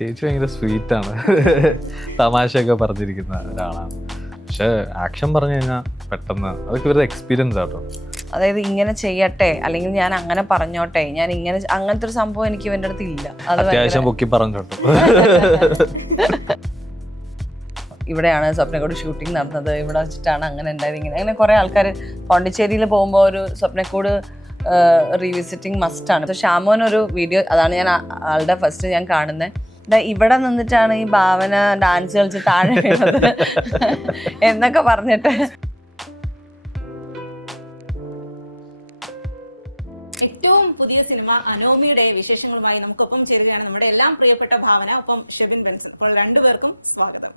ചേച്ചി ഭയങ്കര സ്വീറ്റാണ്. തമാശയൊക്കെ പറഞ്ഞിരിക്കുന്ന ഒരാളാണ്. പക്ഷെ ആക്ഷൻ പറഞ്ഞു കഴിഞ്ഞാൽ പെട്ടെന്ന് അതൊക്കെ ഇവരുടെ എക്സ്പീരിയൻസ് ആട്ടോ അതായത് ഇങ്ങനെ ചെയ്യട്ടെ അല്ലെങ്കിൽ ഞാൻ അങ്ങനെ പറഞ്ഞോട്ടെ ഞാൻ ഇങ്ങനെ അങ്ങനത്തെ ഒരു സംഭവം എനിക്ക് ഇവന്റെ അടുത്ത് ഇല്ല. അത്യാവശ്യം പൊക്കി പറഞ്ഞോട്ടോ. ഇവിടെയാണ് സ്വപ്നക്കൂട് ഷൂട്ടിംഗ് നടന്നത്. ഇവിടെ വെച്ചിട്ടാണ് അങ്ങനെ ഉണ്ടായത് ഇങ്ങനെ അങ്ങനെ കുറേ ആൾക്കാർ പോണ്ടിച്ചേരിയിൽ പോകുമ്പോൾ ഒരു സ്വപ്നക്കൂട് റീവിസിറ്റിംഗ് മസ്റ്റാണ് ആണ്. ഷാമോൻ ഒരു വീഡിയോ അതാണ് ഞാൻ ആളുടെ ഫസ്റ്റ് ഞാൻ കാണുന്നത്. ഇവിടെ നിന്നിട്ടാണ് ഈ ഭാവന ഡാൻസ് കളിച്ച് താഴെ വീണത്. എന്നൊക്കെ പറഞ്ഞിട്ട്. ഏറ്റവും പുതിയ സിനിമ അനോമിയുടെ വിശേഷങ്ങളുമായി നമുക്കൊപ്പം ചേരുകയാണ് നമ്മുടെ എല്ലാം പ്രിയപ്പെട്ട ഭാവന ഒപ്പം ഷെബിൻ ബെൻസൺ അപ്പോൾ രണ്ടുപേർക്കും സ്വാഗതം.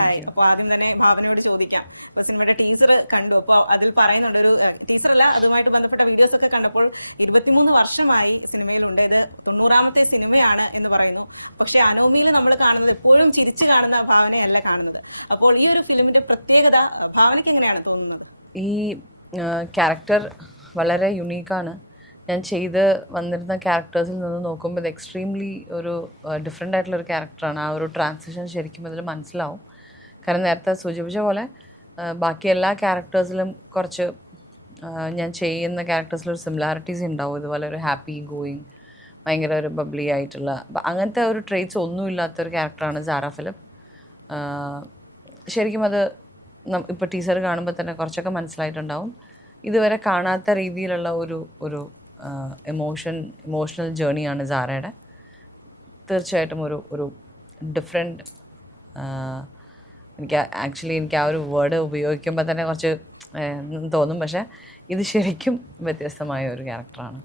അപ്പൊ ആദ്യം തന്നെ ഭാവനയോട് ചോദിക്കാം. അപ്പൊ സിനിമയുടെ ടീസർ കണ്ടു. അപ്പൊ അതിൽ പറയുന്നുണ്ട് ഒരു ടീസർ അല്ല അതുമായിട്ട് ബന്ധപ്പെട്ട വീഡിയോസ് ഒക്കെ കണ്ടപ്പോൾ ഇരുപത്തിമൂന്ന് വർഷമായി സിനിമയിലുണ്ട്. ഇത് തൊണ്ണൂറാമത്തെ സിനിമയാണ് എന്ന് പറയുന്നു. പക്ഷെ അനോമിയിൽ നമ്മൾ കാണുന്നത് എപ്പോഴും ചിരിച്ചു കാണുന്ന ഭാവനയല്ല കാണുന്നത്. അപ്പോൾ ഈ ഒരു ഫിലിമിന്റെ പ്രത്യേകത ഭാവനയ്ക്ക് എങ്ങനെയാണ് തോന്നുന്നത്? ഈ ക്യാരക്ടർ വളരെ യുണീക്കാണ് ഞാൻ ചെയ്ത് വന്നിരുന്ന ക്യാരക്ടേഴ്സിൽ നിന്ന് നോക്കുമ്പോൾ ഇത് എക്സ്ട്രീംലി ഒരു ഡിഫറെന്റ് ആയിട്ടുള്ള ഒരു ക്യാരക്ടറാണ് ആ ഒരു ട്രാൻസിഷൻ ശരിക്കും ഇതിൽ മനസ്സിലാവും. കാരണം നേരത്തെ സൂചിപ്പിച്ച പോലെ ബാക്കി എല്ലാ ക്യാരക്ടേഴ്സിലും കുറച്ച് ഞാൻ ചെയ്യുന്ന ക്യാരക്ടേഴ്സിലൊരു സിമിലാരിറ്റീസ് ഉണ്ടാവും. ഇതുപോലെ ഒരു ഹാപ്പി ഗോയിങ് ഭയങ്കര ഒരു ബബ്ലി ആയിട്ടുള്ള അങ്ങനത്തെ ഒരു ട്രേറ്റ്സ് ഒന്നും ഇല്ലാത്തൊരു ക്യാരക്ടറാണ് സാറ ഫിലിപ്പ് ശരിക്കും അത് ഇപ്പോൾ ടീച്ചർ കാണുമ്പോൾ തന്നെ കുറച്ചൊക്കെ മനസ്സിലായിട്ടുണ്ടാവും. ഇതുവരെ കാണാത്ത രീതിയിലുള്ള ഒരു ഒരു എമോഷൻ ഇമോഷണൽ ജേണിയാണ് സാറയുടെ തീർച്ചയായിട്ടും ഒരു ഒരു ഡിഫറെന്റ് എനിക്ക് ആക്ച്വലി എനിക്ക് ആ ഒരു വേർഡ് ഉപയോഗിക്കുമ്പോൾ തന്നെ കുറച്ച് തോന്നും. പക്ഷെ ഇത് ശരിക്കും വ്യത്യസ്തമായ ഒരു ക്യാരക്ടറാണ്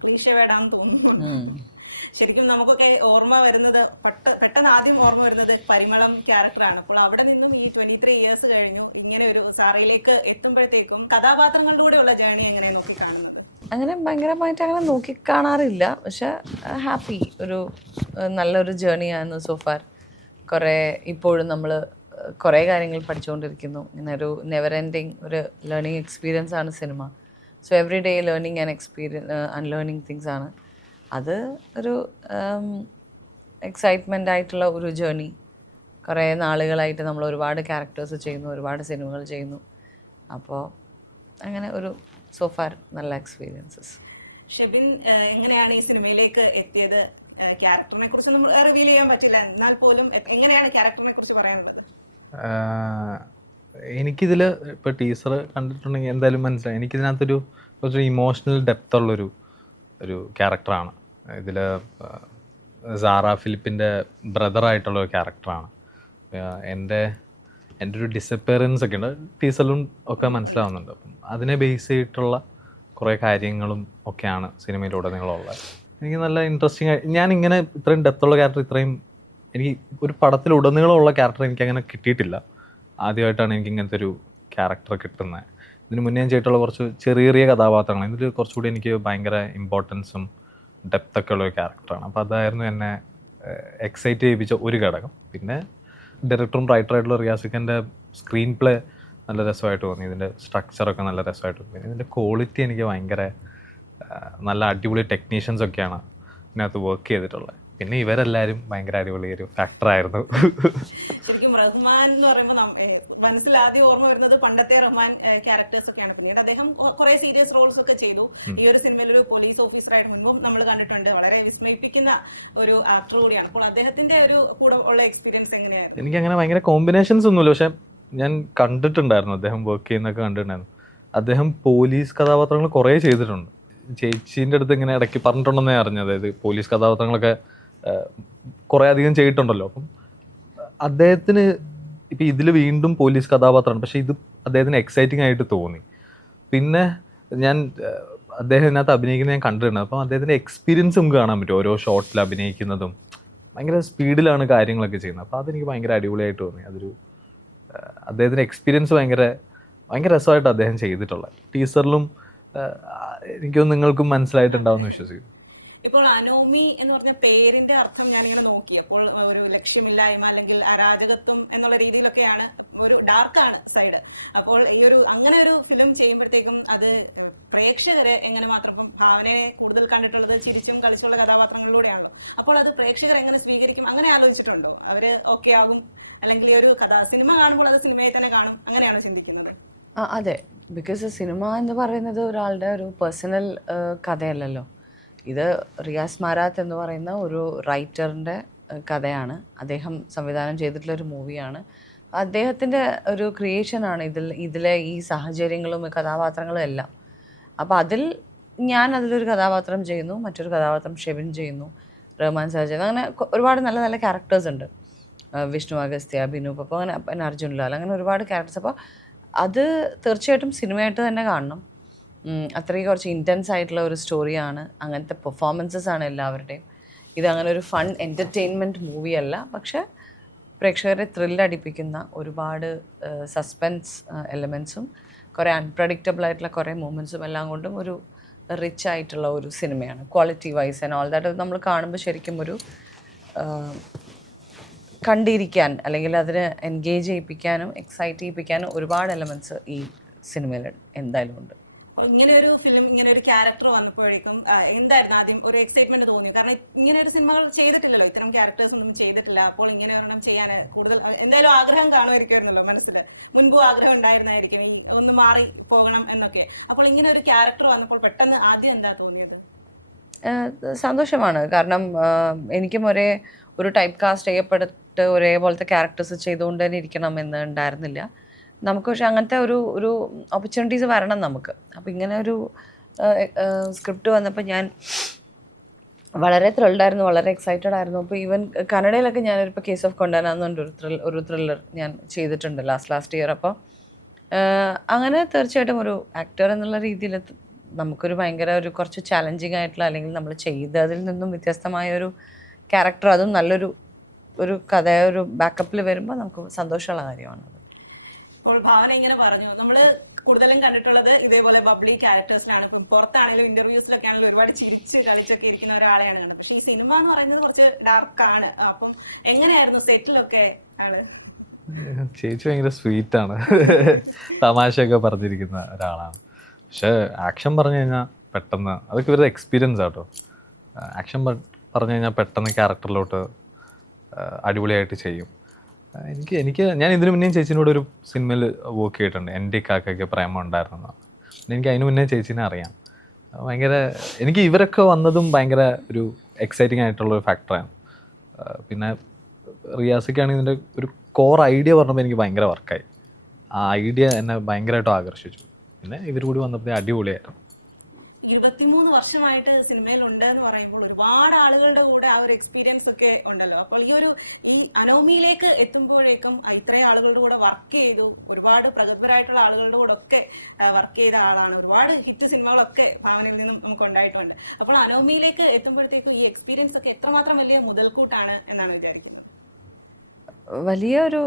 ശരിക്കും നമുക്കൊക്കെ ഓർമ്മ വരുന്നത് പെട്ട- പെട്ടെന്ന് ആദ്യം ഓർമ്മ വരുന്നത് പരിമളം ക്യാരക്ടറാണ് അപ്പോൾ അവിടെ നിന്നും ഈ ട്വന്റി ത്രീ ഇയേഴ്സ് കഴിഞ്ഞു. ഇങ്ങനെ ഒരു സാറയിലേക്ക് എത്തുമ്പോഴത്തേക്കും കഥാപാത്രങ്ങളിലൂടെയുള്ള ജേണി എങ്ങനെ നോക്കി കാണുന്നത്? അങ്ങനെ ഭയങ്കരമായിട്ട് അങ്ങനെ നോക്കിക്കാണാറില്ല പക്ഷെ ഹാപ്പി ഒരു നല്ലൊരു നല്ലൊരു ജേണിയായിരുന്നു സോഫാർ കുറേ ഇപ്പോഴും നമ്മൾ കുറേ കാര്യങ്ങൾ പഠിച്ചുകൊണ്ടിരിക്കുന്നു. ഇങ്ങനെ ഒരു നെവർ എൻഡിങ് ഒരു ലേണിംഗ് എക്സ്പീരിയൻസ് ആണ് cinema so every day learning and experience unlearning things ആണ്. അത് ഒരു എക്സൈറ്റ്മെന്റ് ആയിട്ടുള്ള ഒരു ജേണി കുറേ നാളുകളായിട്ട് നമ്മൾ ഒരുപാട് ക്യാരക്ടേഴ്സ് ചെയ്യുന്നു ഒരുപാട് സിനിമകൾ ചെയ്യുന്നു. അപ്പോൾ അങ്ങനെ ഒരു സോഫാർ നല്ല എക്സ്പീരിയൻസസ് ഷെബിൻ എങ്ങനെയാണ് ഈ സിനിമയിലേക്ക് എത്തിയത്? ക്യാരക്ടറിനെ കുറിച്ച് നമ്മൾ റിവീൽ ചെയ്യാൻ പറ്റില്ല. എന്നാൽ പോലും എങ്ങനെയാണ് ക്യാരക്ടറിനെ കുറിച്ച് പറയാനുള്ളത്? എനിക്കിതിൽ ഇപ്പോൾ ടീച്ചർ കണ്ടിട്ടുണ്ടെങ്കിൽ എന്തായാലും മനസ്സിലായി. എനിക്കിതിനകത്തൊരു കുറച്ച് ഇമോഷണൽ ഡെപ്ത് ഉള്ളൊരു ഒരു ക്യാരക്ടറാണ് ഇതിൽ സാറ ഫിലിപ്പിന്റെ ബ്രദറായിട്ടുള്ള ഒരു ക്യാരക്ടറാണ് എന്റെ എന്റെ ഒരു ഡിസപ്പിയറൻസ് ഒക്കെ ഉണ്ട്. ടീച്ചറിലും ഒക്കെ മനസ്സിലാവുന്നുണ്ട്. അപ്പം അതിനെ ബേസ് ചെയ്തിട്ടുള്ള കുറേ കാര്യങ്ങളും ഒക്കെയാണ് സിനിമയിലൂടെ നിങ്ങളുള്ളത്. എനിക്ക് നല്ല ഇൻട്രസ്റ്റിംഗ് ആയി ഞാൻ ഇങ്ങനെ ഇത്രയും ഡെപ്തുള്ള ക്യാരക്ടർ ഇത്രയും എനിക്ക് ഒരു പടത്തിൽ ഉടനീളമുള്ള ക്യാരക്ടർ എനിക്ക് അങ്ങനെ കിട്ടിയിട്ടില്ല. ആദ്യമായിട്ടാണ് എനിക്ക് ഇങ്ങനത്തെ ഒരു ക്യാരക്ടർ കിട്ടുന്നത്. ഇതിന് മുന്നേ ഞാൻ ചെയ്തിട്ടുള്ള കുറച്ച് ചെറിയ ചെറിയ കഥാപാത്രങ്ങൾ. ഇതിൽ കുറച്ചുകൂടി എനിക്ക് ഭയങ്കര ഇമ്പോർട്ടൻസും ഡെപ്തൊക്കെ ഉള്ള ഒരു ക്യാരക്ടറാണ് അപ്പോൾ അതായിരുന്നു എന്നെ എക്സൈറ്റ് ചെയ്യിപ്പിച്ച ഒരു ഘടകം. പിന്നെ ഡയറക്ടറും റൈറ്ററായിട്ടുള്ള റിയാസിക്കന്റെ സ്ക്രീൻ പ്ലേ നല്ല രസമായിട്ട് തോന്നി. ഇതിന്റെ സ്ട്രക്ചറൊക്കെ നല്ല രസമായിട്ട് തോന്നി. ഇതിന്റെ ക്വാളിറ്റി എനിക്ക് ഭയങ്കര നല്ല അടിപൊളി ടെക്നീഷ്യൻസ് ഒക്കെയാണ് ഇതിനകത്ത് വർക്ക് ചെയ്തിട്ടുള്ളത്. പിന്നെ ഇവരെല്ലാരും ഭയങ്കര അടിപൊളി ഒരു ഫാക്ടറായിരുന്നു ശരിക്കും റഹ്മാൻ എന്ന് പറയുമ്പോൾ മനസ്സിൽ ആദ്യം ഓർമ്മ വരുന്നത് പണ്ടത്തെ റഹ്മാൻ ക്യാരക്ടേഴ്സ് ഒക്കെയാണ്. പിന്നീട് അദ്ദേഹം കുറെ സീരിയസ് റോൾസ് ഒക്കെ ചെയ്തു. ഈ ഒരു സിനിമയിൽ ഒരു പോലീസ് ഓഫീസറായിട്ട് മുമ്പും നമ്മൾ കണ്ടിട്ടുണ്ട്. വളരെ വിസ്മയിപ്പിക്കുന്ന ഒരു ആക്ടർ കൂടിയാണ്. അപ്പോൾ അദ്ദേഹത്തിന്റെ ഒരു കൂടെ ഉള്ള എക്സ്പീരിയൻസ് എങ്ങനെയായിരുന്നു? എനിക്ക് അങ്ങനെ ഭയങ്കര കോമ്പിനേഷൻസ് ഒന്നുമില്ല. പക്ഷെ ഞാൻ കണ്ടിട്ടുണ്ടായിരുന്നു. അദ്ദേഹം വർക്ക് ചെയ്യുന്നൊക്കെ കണ്ടിട്ടുണ്ടായിരുന്നു. അദ്ദേഹം പോലീസ് കഥാപാത്രങ്ങൾ കുറേ ചെയ്തിട്ടുണ്ട്. ചേച്ചീന്റെ അടുത്ത് ഇങ്ങനെ ഇടയ്ക്ക് പറഞ്ഞിട്ടുണ്ടെന്നേ അറിഞ്ഞത് അതായത് പോലീസ് കഥാപാത്രങ്ങളൊക്കെ കുറേ അധികം ചെയ്തിട്ടുണ്ടല്ലോ. അപ്പം അദ്ദേഹത്തിന് ഇപ്പം ഇതിൽ വീണ്ടും പോലീസ് കഥാപാത്രമാണ്. പക്ഷേ ഇത് അദ്ദേഹത്തിന് എക്സൈറ്റിംഗ് ആയിട്ട് തോന്നി. പിന്നെ ഞാൻ അദ്ദേഹം ഇതിനകത്ത് അഭിനയിക്കുന്നത് ഞാൻ കണ്ടിട്ടുണ്ട്. അപ്പം അദ്ദേഹത്തിന്റെ എക്സ്പീരിയൻസ് നമുക്ക് കാണാൻ പറ്റും. ഓരോ ഷോട്ടിൽ അഭിനയിക്കുന്നതും. ഭയങ്കര സ്പീഡിലാണ് കാര്യങ്ങളൊക്കെ ചെയ്യുന്നത്. അപ്പോൾ അതെനിക്ക് ഭയങ്കര അടിപൊളിയായിട്ട് തോന്നി. അതൊരു അദ്ദേഹത്തിന്റെ എക്സ്പീരിയൻസ് ഭയങ്കര ഭയങ്കര രസമായിട്ട് അദ്ദേഹം ചെയ്തിട്ടുള്ളത്. ടീച്ചറിലും എനിക്കൊന്നും നിങ്ങൾക്കും മനസ്സിലായിട്ടുണ്ടാവും എന്ന് വിശ്വസിക്കുന്നു. ഇപ്പോൾ അനോമി എന്ന് പറഞ്ഞ പേരിന്റെ അർത്ഥം ഞാനിങ്ങനെ നോക്കി. അപ്പോൾ ഒരു ലക്ഷ്യമില്ലായ്മ അല്ലെങ്കിൽ അരാജകത്വം എന്നുള്ള രീതിയിലൊക്കെയാണ് ഒരു ഡാർക്കാണ് സൈഡ്. അപ്പോൾ ഈ ഒരു അങ്ങനെ ഒരു ഫിലിം ചെയ്യുമ്പോഴത്തേക്കും അത് പ്രേക്ഷകരെ എങ്ങനെ മാത്രം ഇപ്പം ഭാവനയെ കൂടുതൽ കണ്ടിട്ടുള്ളത് ചിരിച്ചും കളിച്ചുള്ള കഥാപാത്രങ്ങളിലൂടെയാണല്ലോ. അപ്പോൾ അത് പ്രേക്ഷകർ എങ്ങനെ സ്വീകരിക്കും അങ്ങനെ ആലോചിച്ചിട്ടുണ്ടോ? അവർ ഓക്കെ ആകും അല്ലെങ്കിൽ ഈ ഒരു കഥ സിനിമ കാണുമ്പോൾ അത് സിനിമയെ തന്നെ കാണും? അങ്ങനെയാണ് ചിന്തിക്കുന്നത്? അതെ. ബിക്കോസ് സിനിമ എന്ന് പറയുന്നത് ഒരാളുടെ ഒരു പേഴ്സണൽ കഥയല്ലല്ലോ. ഇത് റിയാസ് മാരാത്ത് എന്ന് പറയുന്ന ഒരു റൈറ്ററിന്റെ കഥയാണ്. അദ്ദേഹം സംവിധാനം ചെയ്തിട്ടുള്ള ഒരു മൂവിയാണ്. അദ്ദേഹത്തിന്റെ ഒരു ക്രിയേഷനാണ് ഇതിൽ ഇതിലെ ഈ സാഹചര്യങ്ങളും കഥാപാത്രങ്ങളും എല്ലാം. അപ്പോൾ അതിൽ ഞാൻ അതിലൊരു കഥാപാത്രം ചെയ്യുന്നു മറ്റൊരു കഥാപാത്രം ഷെബിൻ ചെയ്യുന്നു റഹ്മാൻ ചെയ്യുന്നു. അങ്ങനെ ഒരുപാട് നല്ല നല്ല ക്യാരക്ടേഴ്സ് ഉണ്ട്. വിഷ്ണു അഗസ്ത്യ ബിനു പപ്പ അങ്ങനെ അർജുൻ ലാൽ അങ്ങനെ ഒരുപാട് ക്യാരക്ടേഴ്സ് അപ്പോൾ അത് തീർച്ചയായിട്ടും സിനിമയായിട്ട് തന്നെ കാണണം. അത്രയും കുറച്ച് ഇന്റൻസ് ആയിട്ടുള്ള ഒരു സ്റ്റോറിയാണ് അങ്ങനത്തെ പെർഫോമൻസസ് ആണ് എല്ലാവരുടെയും. ഇത് അങ്ങനെ ഒരു ഫൺ എന്റർടൈൻമെന്റ് മൂവി അല്ല. പക്ഷേ പ്രേക്ഷകരെ ത്രില്ലടിപ്പിക്കുന്ന ഒരുപാട് സസ്പെൻസ് എലമെൻസും കുറേ അൺപ്രഡിക്റ്റബിൾ ആയിട്ടുള്ള കുറേ മൂമെൻസും എല്ലാം കൊണ്ടും ഒരു റിച്ച് ആയിട്ടുള്ള ഒരു സിനിമയാണ് quality wise and all that നമ്മൾ കാണുമ്പോൾ ശരിക്കും ഒരു കണ്ടിരിക്കാൻ അല്ലെങ്കിൽ അതിനെ എൻഗേജ് ചെയ്യിപ്പിക്കാനും എക്സൈറ്റ് ചെയ്യിപ്പിക്കാനും ഒരുപാട് എലമെന്റ്സ് ഈ സിനിമയിൽ എന്തായാലും ഉണ്ട്. ഇങ്ങനെ ഒരു ഫിലിം ഇങ്ങനെ ഒരു ക്യാരക്ടർ വന്നപ്പോഴേക്കും എന്തായിരുന്നു ആദ്യം ഒരു എക്സൈറ്റ്മെന്റ് തോന്നി കാരണം ഇങ്ങനെ ഒരു സിനിമകൾ ചെയ്തിട്ടില്ലല്ലോ ഇത്തരം ക്യാരക്ടേഴ്സ് ഒന്നും ചെയ്തിട്ടില്ല. അപ്പോൾ ഇങ്ങനെ ഒന്നും ചെയ്യാൻ കൂടുതൽ എന്തായാലും ആഗ്രഹം കാണുമായിരിക്കുമല്ലോ മനസ്സിൽ മുൻപും ആഗ്രഹം ഉണ്ടായിരുന്നായിരിക്കും ഒന്ന് മാറി പോകണം എന്നൊക്കെ. അപ്പോൾ ഇങ്ങനെ ഒരു ക്യാരക്ടർ വന്നപ്പോൾ പെട്ടെന്ന് ആദ്യം എന്താ തോന്നിയത്? സന്തോഷമാണ്. കാരണം എനിക്കും ഒരേ ഒരു ടൈപ്പ് കാസ്റ്റ് ചെയ്യപ്പെട്ട് ഒരേപോലത്തെ ക്യാരക്ടേഴ്സ് ചെയ്തുകൊണ്ട് തന്നെ ഇരിക്കണം എന്ന് ഉണ്ടായിരുന്നില്ല. നമുക്ക് പക്ഷെ അങ്ങനത്തെ ഒരു ഒരു ഓപ്പർച്യൂണിറ്റീസ് വരണം നമുക്ക്. അപ്പോൾ ഇങ്ങനെ ഒരു സ്ക്രിപ്റ്റ് വന്നപ്പോൾ ഞാൻ വളരെ ത്രിൽഡായിരുന്നു വളരെ എക്സൈറ്റഡ് ആയിരുന്നു. അപ്പോൾ ഈവൻ കന്നഡയിലൊക്കെ ഞാനൊരിപ്പോൾ കേസ് ഓഫ് കൊണ്ടുവരാന്നുണ്ട് ഒരു ത്രിൽ ഒരു ത്രില്ലർ ഞാൻ ചെയ്തിട്ടുണ്ട് ലാസ്റ്റ് ലാസ്റ്റ് ഇയർ അപ്പോൾ അങ്ങനെ തീർച്ചയായിട്ടും ഒരു ആക്ടർ എന്നുള്ള രീതിയിൽ നമുക്കൊരു ഭയങ്കര ഒരു കുറച്ച് ചാലഞ്ചിങ് ആയിട്ടുള്ള അല്ലെങ്കിൽ നമ്മൾ ചെയ്തതിൽ നിന്നും വ്യത്യസ്തമായ ഒരു ക്യാരക്ടർ അതും നല്ലൊരു ഒരു കഥ ഒരു ബാക്കപ്പിൽ വരുമ്പോൾ നമുക്ക് സന്തോഷമുള്ള കാര്യമാണ് അപ്പോൾ ഭാവന ഇങ്ങനെ പറഞ്ഞു. നമ്മൾ കൂടുതലും കണ്ടിട്ടുള്ളത് ഇതേപോലെ ബബ്ലി ക്യാരക്ടേഴ്സിനാണ് ഇപ്പം പുറത്താണെങ്കിലും ഇന്റർവ്യൂസിലൊക്കെ ആണെങ്കിലും ഒരുപാട് ചിരിച്ച് കളിച്ചൊക്കെ ഇരിക്കുന്ന ഒരാളെയാണ് കണ്ടത് പക്ഷെ ഈ സിനിമ എന്ന് പറയുന്നത് കുറച്ച് ഡാർക്ക് ഡാർക്കാണ് അപ്പം എങ്ങനെയായിരുന്നു സെറ്റിലൊക്കെ ആൾ? ചേച്ചി ഭയങ്കര സ്വീറ്റ് ആണ്. തമാശയൊക്കെ പറഞ്ഞിരിക്കുന്ന ഒരാളാണ്. പക്ഷേ ആക്ഷൻ പറഞ്ഞു കഴിഞ്ഞാൽ പെട്ടെന്ന് അതൊക്കെ ഇവരുടെ എക്സ്പീരിയൻസ് ആട്ടോ. ആക്ഷൻ പറഞ്ഞു കഴിഞ്ഞാൽ പെട്ടെന്ന് ക്യാരക്ടറിലോട്ട് അടിപൊളിയായിട്ട് ചെയ്യും. എനിക്ക് എനിക്ക് ഞാൻ ഇതിനു മുന്നേ ചേച്ചിനോട് ഒരു സിനിമയിൽ വർക്ക് ചെയ്തിട്ടുണ്ട്. എന്റെ കാക്കയ്ക്ക് പ്രേമം ഉണ്ടായിരുന്നു എനിക്ക് അതിനു മുന്നേ ചേച്ചീനെ അറിയാം. ഭയങ്കര എനിക്ക് ഇവരൊക്കെ വന്നതും ഭയങ്കര ഒരു എക്സൈറ്റിംഗ് ആയിട്ടുള്ള ഒരു ഫാക്ടറാണ് പിന്നെ റിയാസിക്കാണെങ്കിൽ ഇതിന്റെ ഒരു കോർ ഐഡിയ പറഞ്ഞപ്പോൾ എനിക്ക് ഭയങ്കര വർക്കായി ആ ഐഡിയ എന്നെ ഭയങ്കരമായിട്ട് ആകർഷിച്ചു. പിന്നെ ഇവർ കൂടി വന്നപ്പോൾ അടിപൊളിയായിരുന്നു. ഇരുപത്തിമൂന്ന് വർഷമായിട്ട് സിനിമയിൽ ഉണ്ട് എന്ന് പറയുമ്പോൾ ഒരുപാട് ആളുകളുടെ കൂടെ ആ ഒരു എക്സ്പീരിയൻസ് ഒക്കെ ഉണ്ടല്ലോ. അപ്പോൾ ഈ ഒരു ഈ അനോമിയിലേക്ക് എത്തുമ്പോഴേക്കും ഇത്രയും ആളുകളുടെ കൂടെ വർക്ക് ചെയ്തു ഒരുപാട് പ്രഗത്ഭരായിട്ടുള്ള ആളുകളുടെ കൂടെ ഒക്കെ വർക്ക് ചെയ്ത ആളാണ്. ഒരുപാട് ഹിറ്റ് സിനിമകളൊക്കെ ഭാവനയിൽ നിന്നും നമുക്ക് ഉണ്ടായിട്ടുണ്ട്. അപ്പോൾ അനോമിയിലേക്ക് എത്തുമ്പോഴത്തേക്കും ഈ എക്സ്പീരിയൻസ് ഒക്കെ എത്രമാത്രം വലിയ മുതൽക്കൂട്ടാണ് എന്നാണ് വിചാരിക്കുന്നത്? വലിയൊരു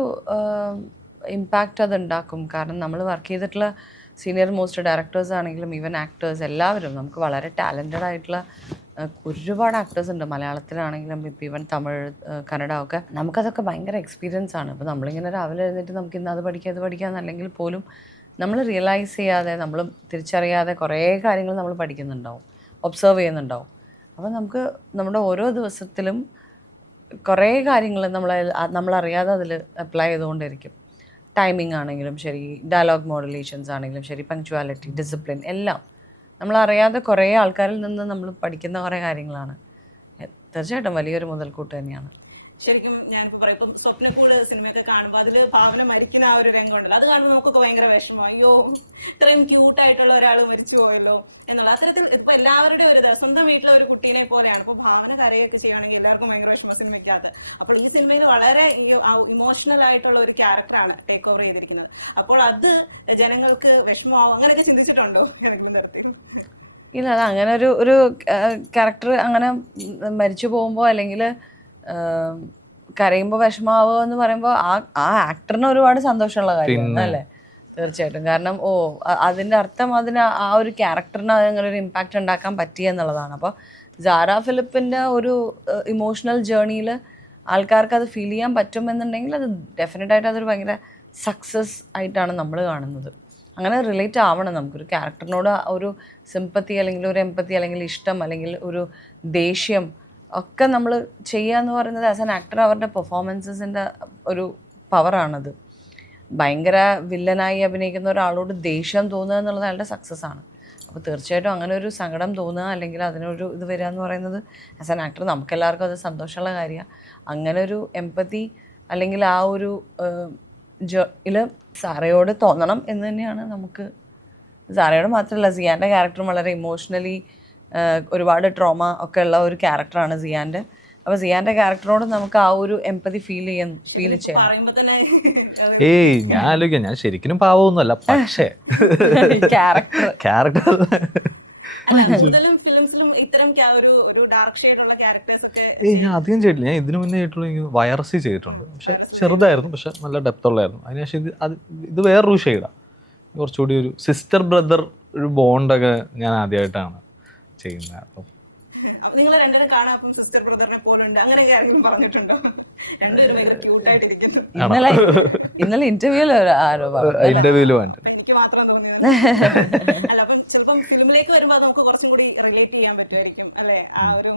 ഇമ്പാക്റ്റ് അത് ഉണ്ടാക്കും. കാരണം നമ്മൾ വർക്ക് ചെയ്തിട്ടുള്ള സീനിയർ മോസ്റ്റ് ഡയറക്ടേഴ്സ് ആണെങ്കിലും ഈവൻ ആക്ടേഴ്സ് എല്ലാവരും നമുക്ക് വളരെ ടാലന്റഡ് ആയിട്ടുള്ള ഒരുപാട് ആക്ടേഴ്സ് ഉണ്ട്. മലയാളത്തിലാണെങ്കിലും ഇപ്പം ഈവൻ തമിഴ് കന്നഡ ഒക്കെ. നമുക്കതൊക്കെ ഭയങ്കര എക്സ്പീരിയൻസ് ആണ്. അപ്പോൾ നമ്മളിങ്ങനെ രാവിലെ എഴുന്നേറ്റ് നമുക്ക് ഇന്ന് അത് പഠിക്കാം അത് പഠിക്കാം എന്നല്ലെങ്കിൽ പോലും നമ്മൾ റിയലൈസ് ചെയ്യാതെ നമ്മൾ തിരിച്ചറിയാതെ കുറേ കാര്യങ്ങൾ നമ്മൾ പഠിക്കുന്നുണ്ടാവും. ഒബ്സർവ് ചെയ്യുന്നുണ്ടാവും. അപ്പോൾ നമുക്ക് നമ്മുടെ ഓരോ ദിവസത്തിലും കുറേ കാര്യങ്ങൾ നമ്മൾ നമ്മളറിയാതെ അതിൽ അപ്ലൈ ചെയ്തുകൊണ്ടിരിക്കും. ടൈമിംഗ് ആണെങ്കിലും ശരി ഡയലോഗ് മോഡുലേഷൻസ് ആണെങ്കിലും ശരി പങ്ക്ച്വാലിറ്റി ഡിസിപ്ലിൻ എല്ലാം. നമ്മൾ അറിയാതെ കുറേ ആൾക്കാരിൽ നിന്ന് നമ്മൾ പഠിക്കുന്ന കുറേ കാര്യങ്ങളാണ്. തീർച്ചയായിട്ടും വലിയൊരു മുതൽക്കൂട്ട് തന്നെയാണ്. ശരിക്കും ഞാൻ പറയാം ഇപ്പം സ്വപ്നക്കൂട് സിനിമയൊക്കെ കാണുമ്പോൾ അതിൽ ഭാവന മരിക്കുന്ന ആ ഒരു രംഗം ഉണ്ടല്ലോ. അത് കാണുമ്പോൾ നമുക്കൊക്കെ ഭയങ്കര വിഷമം. അയ്യോ ഇത്രയും ക്യൂട്ടായിട്ടുള്ള ഒരാൾ മരിച്ചു പോയല്ലോ എന്നുള്ള അത്തരത്തിൽ ഇപ്പൊ എല്ലാവരുടെയും ഒരു സ്വന്തം വീട്ടിലെ ഒരു കുട്ടീനെ പോലെയാണ്. ഇപ്പൊ ഭാവന കരയൊക്കെ ചെയ്യുകയാണെങ്കിൽ എല്ലാവർക്കും ഭയങ്കര വിഷമ സിനിമയ്ക്കകത്ത്. അപ്പോൾ ഈ സിനിമയിൽ വളരെ ഇമോഷണൽ ആയിട്ടുള്ള ഒരു ക്യാരക്ടറാണ് ടേക്ക് ഓവർ ചെയ്തിരിക്കുന്നത്. അപ്പോൾ അത് ജനങ്ങൾക്ക് വിഷമമാവും. അങ്ങനെയൊക്കെ ചിന്തിച്ചിട്ടുണ്ടോ? ഇറങ്ങുന്ന തരത്തിൽ. ഇല്ല അത് അങ്ങനെ ഒരു ഒരു ക്യാരക്ടർ അങ്ങനെ മരിച്ചു പോകുമ്പോൾ അല്ലെങ്കിൽ കരയുമ്പോൾ വിഷമാവുക എന്ന് പറയുമ്പോൾ ആ ആ ആക്ടറിന് ഒരുപാട് സന്തോഷമുള്ള കാര്യം അല്ലേ? തീർച്ചയായിട്ടും. കാരണം ഓ അതിന്റെ അർത്ഥം അതിന് ആ ഒരു ക്യാരക്ടറിന് അങ്ങനെ ഒരു ഇമ്പാക്റ്റ് ഉണ്ടാക്കാൻ പറ്റി എന്നുള്ളതാണ്. അപ്പോൾ സാറ ഫിലിപ്പിന്റെ ഒരു ഇമോഷണൽ ജേർണിയിൽ ആൾക്കാർക്ക് അത് ഫീൽ ചെയ്യാൻ പറ്റുമെന്നുണ്ടെങ്കിൽ അത് ഡെഫിനറ്റ് ആയിട്ട് അതൊരു ഭയങ്കര സക്സസ് ആയിട്ടാണ് നമ്മൾ കാണുന്നത്. അങ്ങനെ റിലേറ്റ് ആവണം നമുക്കൊരു ക്യാരക്ടറിനോട് ഒരു സിമ്പത്തി അല്ലെങ്കിൽ ഒരു എമ്പത്തി അല്ലെങ്കിൽ ഇഷ്ടം അല്ലെങ്കിൽ ഒരു ദേഷ്യം ഒക്കെ നമ്മൾ ചെയ്യുക എന്ന് പറയുന്നത് ആസ് ആൻ ആക്ടർ അവരുടെ പെർഫോമൻസസിന്റെ ഒരു പവറാണത് ഭയങ്കര വില്ലനായി അഭിനയിക്കുന്ന ഒരാളോട് ദേഷ്യം തോന്നുക എന്നുള്ളത് അയാളുടെ സക്സസ് ആണ്. അപ്പോൾ തീർച്ചയായിട്ടും അങ്ങനെ ഒരു സങ്കടം തോന്നുക അല്ലെങ്കിൽ അതിനൊരു ഇത് വരിക എന്ന് പറയുന്നത് ആസ് ആൻ ആക്ടർ നമുക്കെല്ലാവർക്കും അത് സന്തോഷമുള്ള കാര്യമാണ് അങ്ങനെ ഒരു എമ്പത്തി അല്ലെങ്കിൽ ആ ഒരു ഇതിൽ സാറയോട് തോന്നണം എന്ന് തന്നെയാണ് നമുക്ക് സാറയോട് മാത്രമല്ല സിയാന്റെ ക്യാരക്ടറും വളരെ ഇമോഷണലി ഒരുപാട് ട്രോമ ഒക്കെ ഉള്ള ഒരു ക്യാരക്ടറാണ് സിയാന്റെ. അപ്പൊ സിയാന്റെ ക്യാരക്ടറോട് നമുക്ക് ആ ഒരു എമ്പതി ഫീൽ ചെയ്യാൻ ഫീൽ ചെയ്യാം പറയുമ്പോ തന്നെ ഏയ് ഞാൻ ആലോചിക്കാം. ഞാൻ ശരിക്കും പാവമൊന്നുമല്ല പക്ഷേ. ക്യാരക്ടർ ക്യാരക്ടർ അല്ല, കൂടുതലും ഫിലിംസിലും ക്യാ- ഒരു ഒരു ഡാർക്ക് ഷെയ്ഡ് ഉള്ള ക്യാരക്ടേഴ്സ് ഒക്കെ ഞാൻ അധികം ചെയ്തില്ല ഞാൻ ഇതിനു മുന്നേ ആയിട്ടുള്ള വൈറസി ചെയ്തിട്ടുണ്ട്. പക്ഷെ ചെറുതായിരുന്നു പക്ഷെ നല്ല ഡെപ്ത് ഉള്ളായിരുന്നു അതിനുശേഷം ഇത് അത് ഇത് വേറൊരു ഷെയ്ഡാണ് കുറച്ചുകൂടി ഒരു സിസ്റ്റർ ബ്രദർ ഒരു ബോണ്ടൊക്കെ ഞാൻ ആദ്യമായിട്ടാണ് ചെയ്യുന്നത്. അപ്പം അപ്പൊ നിങ്ങൾ രണ്ടുപേരും കാണാൻ അപ്പം സിസ്റ്റർ ബ്രദറിനെ പോലുണ്ട്. അങ്ങനെയൊക്കെ ആരെങ്കിലും പറഞ്ഞിട്ടുണ്ടോ? രണ്ടുപേരും ഭയങ്കര ഇന്നലെ ഇന്നലെ ഇന്റർവ്യൂൽ ആരോ ഇന്റർവ്യൂൽ എനിക്ക് മാത്രം തോന്നിയത്. അല്ല അപ്പം ചിലപ്പം ഫിലിമിലേക്ക് വരുമ്പോ നമുക്ക് കുറച്ചും കൂടി റിലേറ്റ് ചെയ്യാൻ പറ്റുമായിരിക്കും അല്ലെ? ആ ഒരു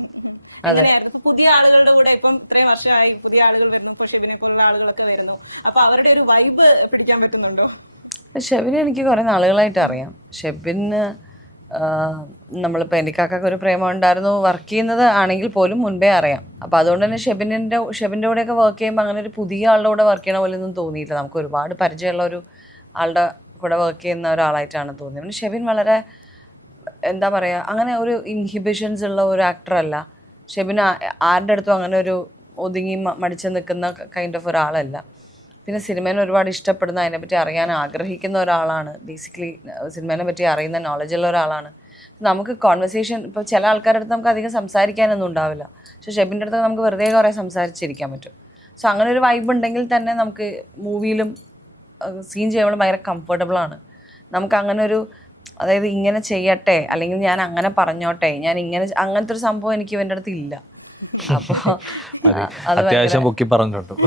എങ്ങനെയായിരുന്നു? പുതിയ ആളുകളുടെ കൂടെ ഇപ്പം ഇത്രയും വർഷമായി പുതിയ ആളുകൾ വരുന്നു. ഇപ്പൊ ഷിബിനെ പോലുള്ള ആളുകളൊക്കെ വരുന്നു. അപ്പൊ അവരുടെ ഒരു വൈബ് പിടിക്കാൻ പറ്റുന്നുണ്ടോ? ഷെബിനെ എനിക്ക് കുറേ നാളുകളായിട്ട് അറിയാം. ഷെബിന് നമ്മളിപ്പോൾ എനിക്കൊക്കെ ഒരു പ്രേമം ഉണ്ടായിരുന്നു വർക്ക് ചെയ്യുന്നത് ആണെങ്കിൽ പോലും മുൻപേ അറിയാം. അപ്പോൾ അതുകൊണ്ട് തന്നെ ഷെബിനിന്റെ ഷെബിന്റെ കൂടെയൊക്കെ വർക്ക് ചെയ്യുമ്പോൾ അങ്ങനെ ഒരു പുതിയ ആളുടെ കൂടെ വർക്ക് ചെയ്യണ പോലെ ഒന്നും തോന്നിയില്ല. നമുക്ക് ഒരുപാട് പരിചയമുള്ള ഒരു ആളുടെ കൂടെ വർക്ക് ചെയ്യുന്ന ഒരാളായിട്ടാണ് തോന്നിയത്. പിന്നെ ഷെബിൻ വളരെ എന്താ പറയുക അങ്ങനെ ഒരു ഇൻഹിബിഷൻസ് ഉള്ള ഒരു ആക്ടറല്ല ഷെബിൻ ആരുടെ അടുത്തും അങ്ങനെ ഒരു ഒതുങ്ങി മടിച്ച് നിൽക്കുന്ന കൈൻഡ് ഓഫ് ഒരാളല്ല. പിന്നെ സിനിമേനെ ഒരുപാട് ഇഷ്ടപ്പെടുന്ന അതിനെപ്പറ്റി അറിയാൻ ആഗ്രഹിക്കുന്ന ഒരാളാണ്. ബേസിക്കലി സിനിമേനെ പറ്റി അറിയുന്ന നോളജുള്ള ഒരാളാണ്. നമുക്ക് കോൺവെർസേഷൻ ഇപ്പോൾ ചില ആൾക്കാരുടെ അടുത്ത് നമുക്ക് അധികം സംസാരിക്കാനൊന്നും ഉണ്ടാവില്ല. പക്ഷെ ഷെബിന്റെ അടുത്ത് നമുക്ക് വെറുതെ കുറേ സംസാരിച്ചിരിക്കാൻ പറ്റും. സോ അങ്ങനെ ഒരു വൈബ് ഉണ്ടെങ്കിൽ തന്നെ നമുക്ക് മൂവിയിലും സീൻ ചെയ്യുമ്പോൾ ഭയങ്കര കംഫർട്ടബിളാണ് നമുക്ക് അങ്ങനെ ഒരു അതായത് ഇങ്ങനെ ചെയ്യട്ടെ അല്ലെങ്കിൽ ഞാൻ അങ്ങനെ പറഞ്ഞോട്ടെ ഞാൻ ഇങ്ങനെ അങ്ങനത്തെ ഒരു സംഭവം എനിക്ക് ഇവന്റെ അടുത്ത് ഇല്ല. അപ്പോൾ മതി. അത്യാവശ്യം പൊക്കി പറഞ്ഞിട്ടു